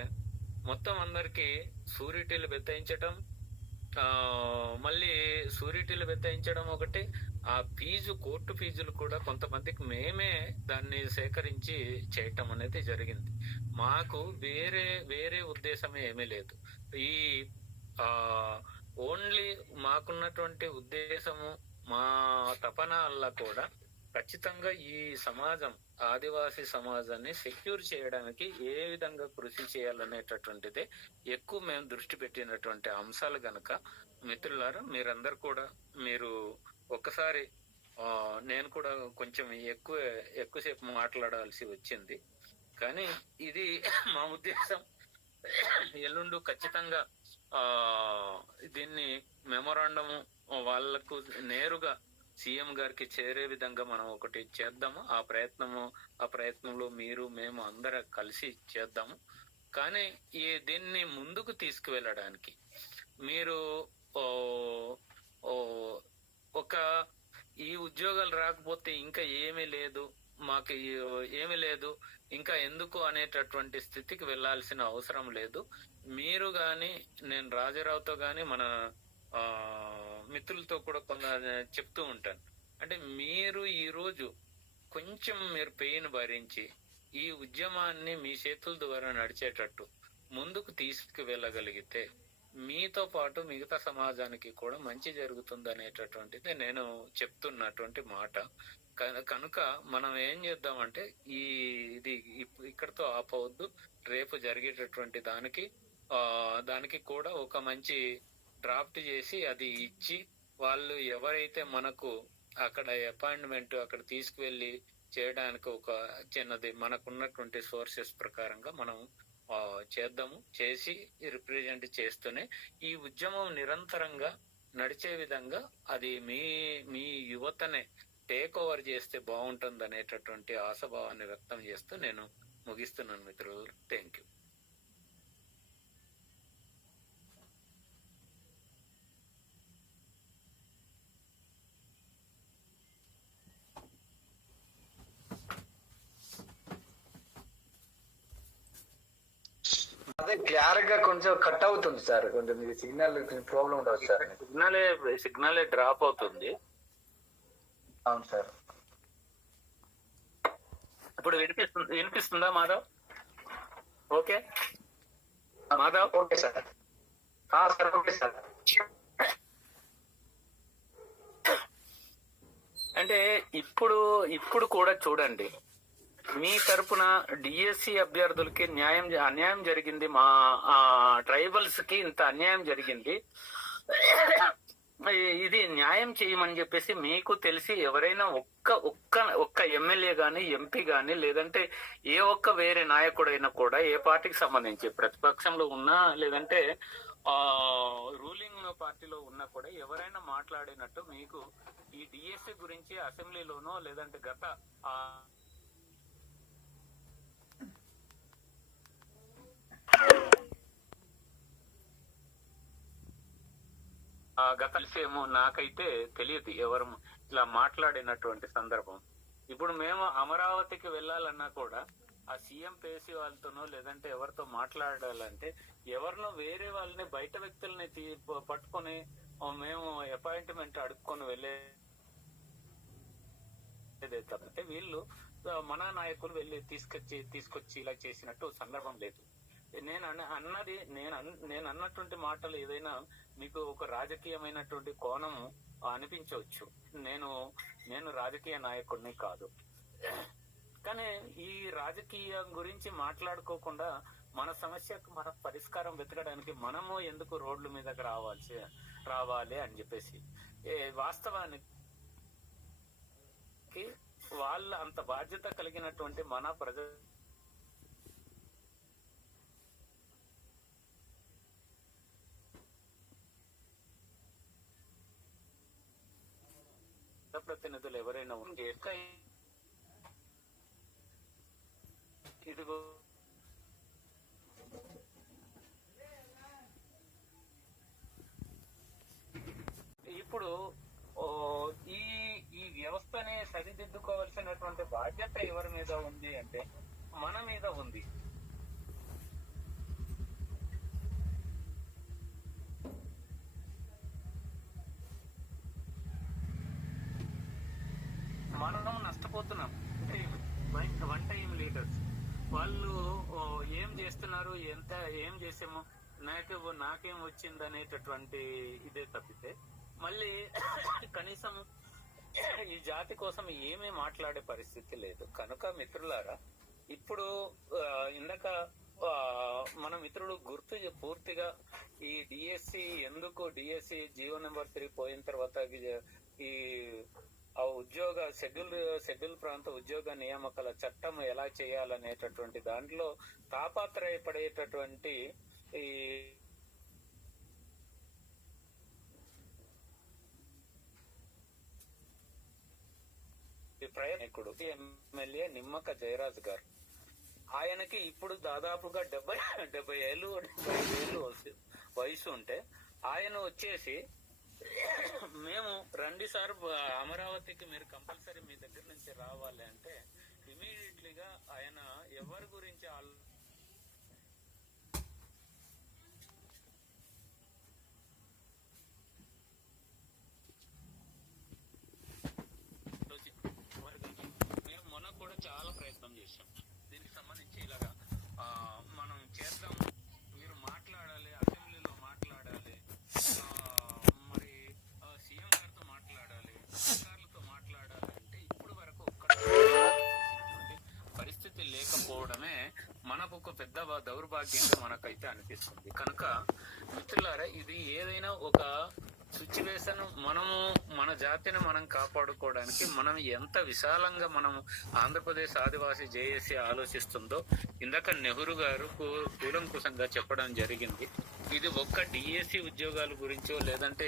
మొత్తం అందరికి షూరిటీలు బెత్తాయించటం, మళ్ళీ షూరిటీలు బెత్తాయించడం ఒకటి, ఆ కోర్టు ఫీజులు కూడా కొంతమందికి మేమే దాన్ని సేకరించి చేయటం అనేది జరిగింది. మాకు వేరే ఉద్దేశమే ఏమీ లేదు. ఈ ఓన్లీ మాకున్నటువంటి ఉద్దేశము, మా తపన అల్లా కూడా ఖచ్చితంగా ఈ సమాజం, ఆదివాసీ సమాజాన్ని సెక్యూర్ చేయడానికి ఏ విధంగా కృషి చేయాలనేటటువంటిదే ఎక్కువ మేము దృష్టి పెట్టినటువంటి అంశాలు గనక మిత్రులారా, మీరందరూ కూడా మీరు ఒక్కసారి నేను కూడా కొంచెం ఎక్కువసేపు మాట్లాడాల్సి వచ్చింది. కానీ ఇది మా ఉద్దేశం. ఎల్లుండు ఖచ్చితంగా దీన్ని మెమొరాండము వాళ్లకు నేరుగా సీఎం గారికి చేరే విధంగా మనం ఒకటి చేద్దాము. ఆ ప్రయత్నంలో మేము అందరం కలిసి చేద్దాము. కానీ దీన్ని ముందుకు తీసుకువెళ్ళడానికి మీరు ఈ ఉద్యోగాలు రాకపోతే ఇంకా ఏమీ లేదు, మాకు ఏమీ లేదు, ఇంకా ఎందుకు అనేటటువంటి స్థితికి వెళ్లాల్సిన అవసరం లేదు. మీరు గాని, నేను రాజారావుతో గాని, మన మిత్రులతో కూడా కొంత చెప్తూ ఉంటాను. అంటే మీరు ఈరోజు కొంచెం మీరు పెయిన్ భరించి ఈ ఉద్యమాన్ని మీ చేతుల ద్వారా నడిచేటట్టు ముందుకు తీసుకు వెళ్ళగలిగితే మీతో పాటు మిగతా సమాజానికి కూడా మంచి జరుగుతుంది అనేటటువంటిది నేను చెప్తున్నటువంటి మాట. కనుక మనం ఏం చేద్దామంటే ఇది ఇక్కడతో ఆపవద్దు. రేపు జరిగేటటువంటి దానికి కూడా ఒక మంచి డ్రాఫ్ట్ చేసి అది ఇచ్చి, వాళ్ళు ఎవరైతే మనకు అక్కడ అపాయింట్మెంట్ అక్కడ తీసుకువెళ్ళి చేయడానికి ఒక చిన్నది మనకున్నటువంటి సోర్సెస్ ప్రకారంగా మనం చేద్దాము. చేసి రిప్రజెంట్ చేస్తూనే ఈ ఉద్యమం నిరంతరంగా నడిచే విధంగా అది మీ యువతనే టేక్ ఓవర్ చేస్తే బాగుంటుంది అనేటటువంటి ఆశాభావాన్ని వ్యక్తం చేస్తూ నేను ముగిస్తున్నాను మిత్రులు. Thank you. అదే క్లియర్ గా కొంచెం కట్ అవుతుంది సార్, కొంచెం సిగ్నల్ ప్రాబ్లం ఉండదు సార్. సిగ్నలే డ్రాప్ అవుతుంది. అవును సార్. ఇప్పుడు వినిపిస్తుందా Madhav? Okay Madhav? Okay sir. Sir okay sir. అంటే ఇప్పుడు కూడా చూడండి, మీ తరపున డిఎస్సి అభ్యర్థులకి అన్యాయం జరిగింది, మా ట్రైబల్స్ కి ఇంత అన్యాయం జరిగింది, ఇది న్యాయం చేయమని చెప్పేసి మీకు తెలిసి ఎవరైనా ఒక్క ఎమ్మెల్యే గాని, ఎంపీ గాని, లేదంటే ఏ ఒక్క వేరే నాయకుడైనా కూడా, ఏ పార్టీకి సంబంధించి ప్రతిపక్షంలో ఉన్నా లేదంటే రూలింగ్ పార్టీలో ఉన్నా కూడా ఎవరైనా మాట్లాడినట్టు మీకు ఈ డిఎస్సి గురించి అసెంబ్లీలోనో లేదంటే గత గత విషయము నాకైతే తెలియదు ఎవరు ఇలా మాట్లాడినటువంటి సందర్భం. ఇప్పుడు మేము అమరావతికి వెళ్ళాలన్నా కూడా ఆ సీఎం పేసి వాళ్ళతోనో లేదంటే ఎవరితో మాట్లాడాలంటే ఎవరినో వేరే వాళ్ళని బయట వ్యక్తుల్ని పట్టుకొని మేము అపాయింట్మెంట్ అడుక్కొని వెళ్ళేదే తప్పితే వీళ్ళు మన నాయకులు వెళ్ళి తీసుకొచ్చి ఇలా చేసినట్టు సందర్భం లేదు. నేను అన్నటువంటి మాటలు ఏదైనా మీకు ఒక రాజకీయమైనటువంటి కోణం అనిపించవచ్చు. నేను రాజకీయ నాయకుడిని కాదు. కానీ ఈ రాజకీయం గురించి మాట్లాడుకోకుండా మన సమస్యకు మన పరిష్కారం వెతకడానికి మనము ఎందుకు రోడ్ల మీదకి రావాలి అని చెప్పేసి వాస్తవానికి వాళ్ళ అంత బాధ్యత కలిగినటువంటి మన ప్రతినిధులు ఎవరైనా ఉంటే ఇదిగో ఇప్పుడు ఈ వ్యవస్థని సరిదిద్దుకోవాల్సినటువంటి బాధ్యత ఎవరి మీద ఉంది అంటే మన మీద ఉంది. మనం నష్టపోతున్నాం. వన్ టైం లీడర్స్ వాళ్ళు ఏం చేస్తున్నారు, ఏం చేసాము, నాకేం వచ్చింది అనేటటువంటి ఇదే తప్పితే మళ్ళీ కనీసం ఈ జాతి కోసం ఏమీ మాట్లాడే పరిస్థితి లేదు. కనుక మిత్రులారా, ఇప్పుడు ఇందాక మన మిత్రుడు పూర్తిగా ఈ ఎందుకు డిఎస్సి జీవో నెంబర్ 3 పోయిన తర్వాత ఈ ఆ షెడ్యూల్ ప్రాంత ఉద్యోగ నియామకాల చట్టం ఎలా చేయాలనేటటువంటి దాంట్లో తాపాత్రయపడేటటువంటి ఈ ప్రయాణికుడు ఎమ్మెల్యే నిమ్మక జయరాజ్ గారు, ఆయనకి ఇప్పుడు దాదాపుగా 70 ఏళ్ళు వయసు ఉంటే ఆయన వచ్చేసి మేము రండి సార్ అమరావతికి మీరు కంపల్సరీ మీ దగ్గర నుంచి రావాలి అంటే ఇమీడియట్లీగా ఆయన ఎవరి గురించి మేము మొన్న కూడా చాలా ప్రయత్నం చేశాం దీనికి సంబంధించి. ఇలాగా మనం చేద్దాం, మీరు మాట్లాడాలి, అసెంబ్లీలో మాట్లాడాలి, మరి సీఎం గారితో మాట్లాడాలి, అధికారులతో మాట్లాడాలి అంటే ఇప్పుడు వరకు పరిస్థితి లేకపోవడమే మనకు ఒక పెద్ద దౌర్భాగ్యంగా మనకైతే అనిపిస్తుంది. కనుక మిత్రులారా, ఇది ఏదైనా ఒక సిచ్యువేషన్ మన జాతిని మనం కాపాడుకోవడానికి మనం ఎంత విశాలంగా మనం ఆంధ్రప్రదేశ్ ఆదివాసీ జేఏసీ ఆలోచిస్తుందో ఇందాక నెహ్రూ గారు కూలంకుశంగా చెప్పడం జరిగింది. ఇది ఒక్క డిఎస్సి ఉద్యోగాల గురించో లేదంటే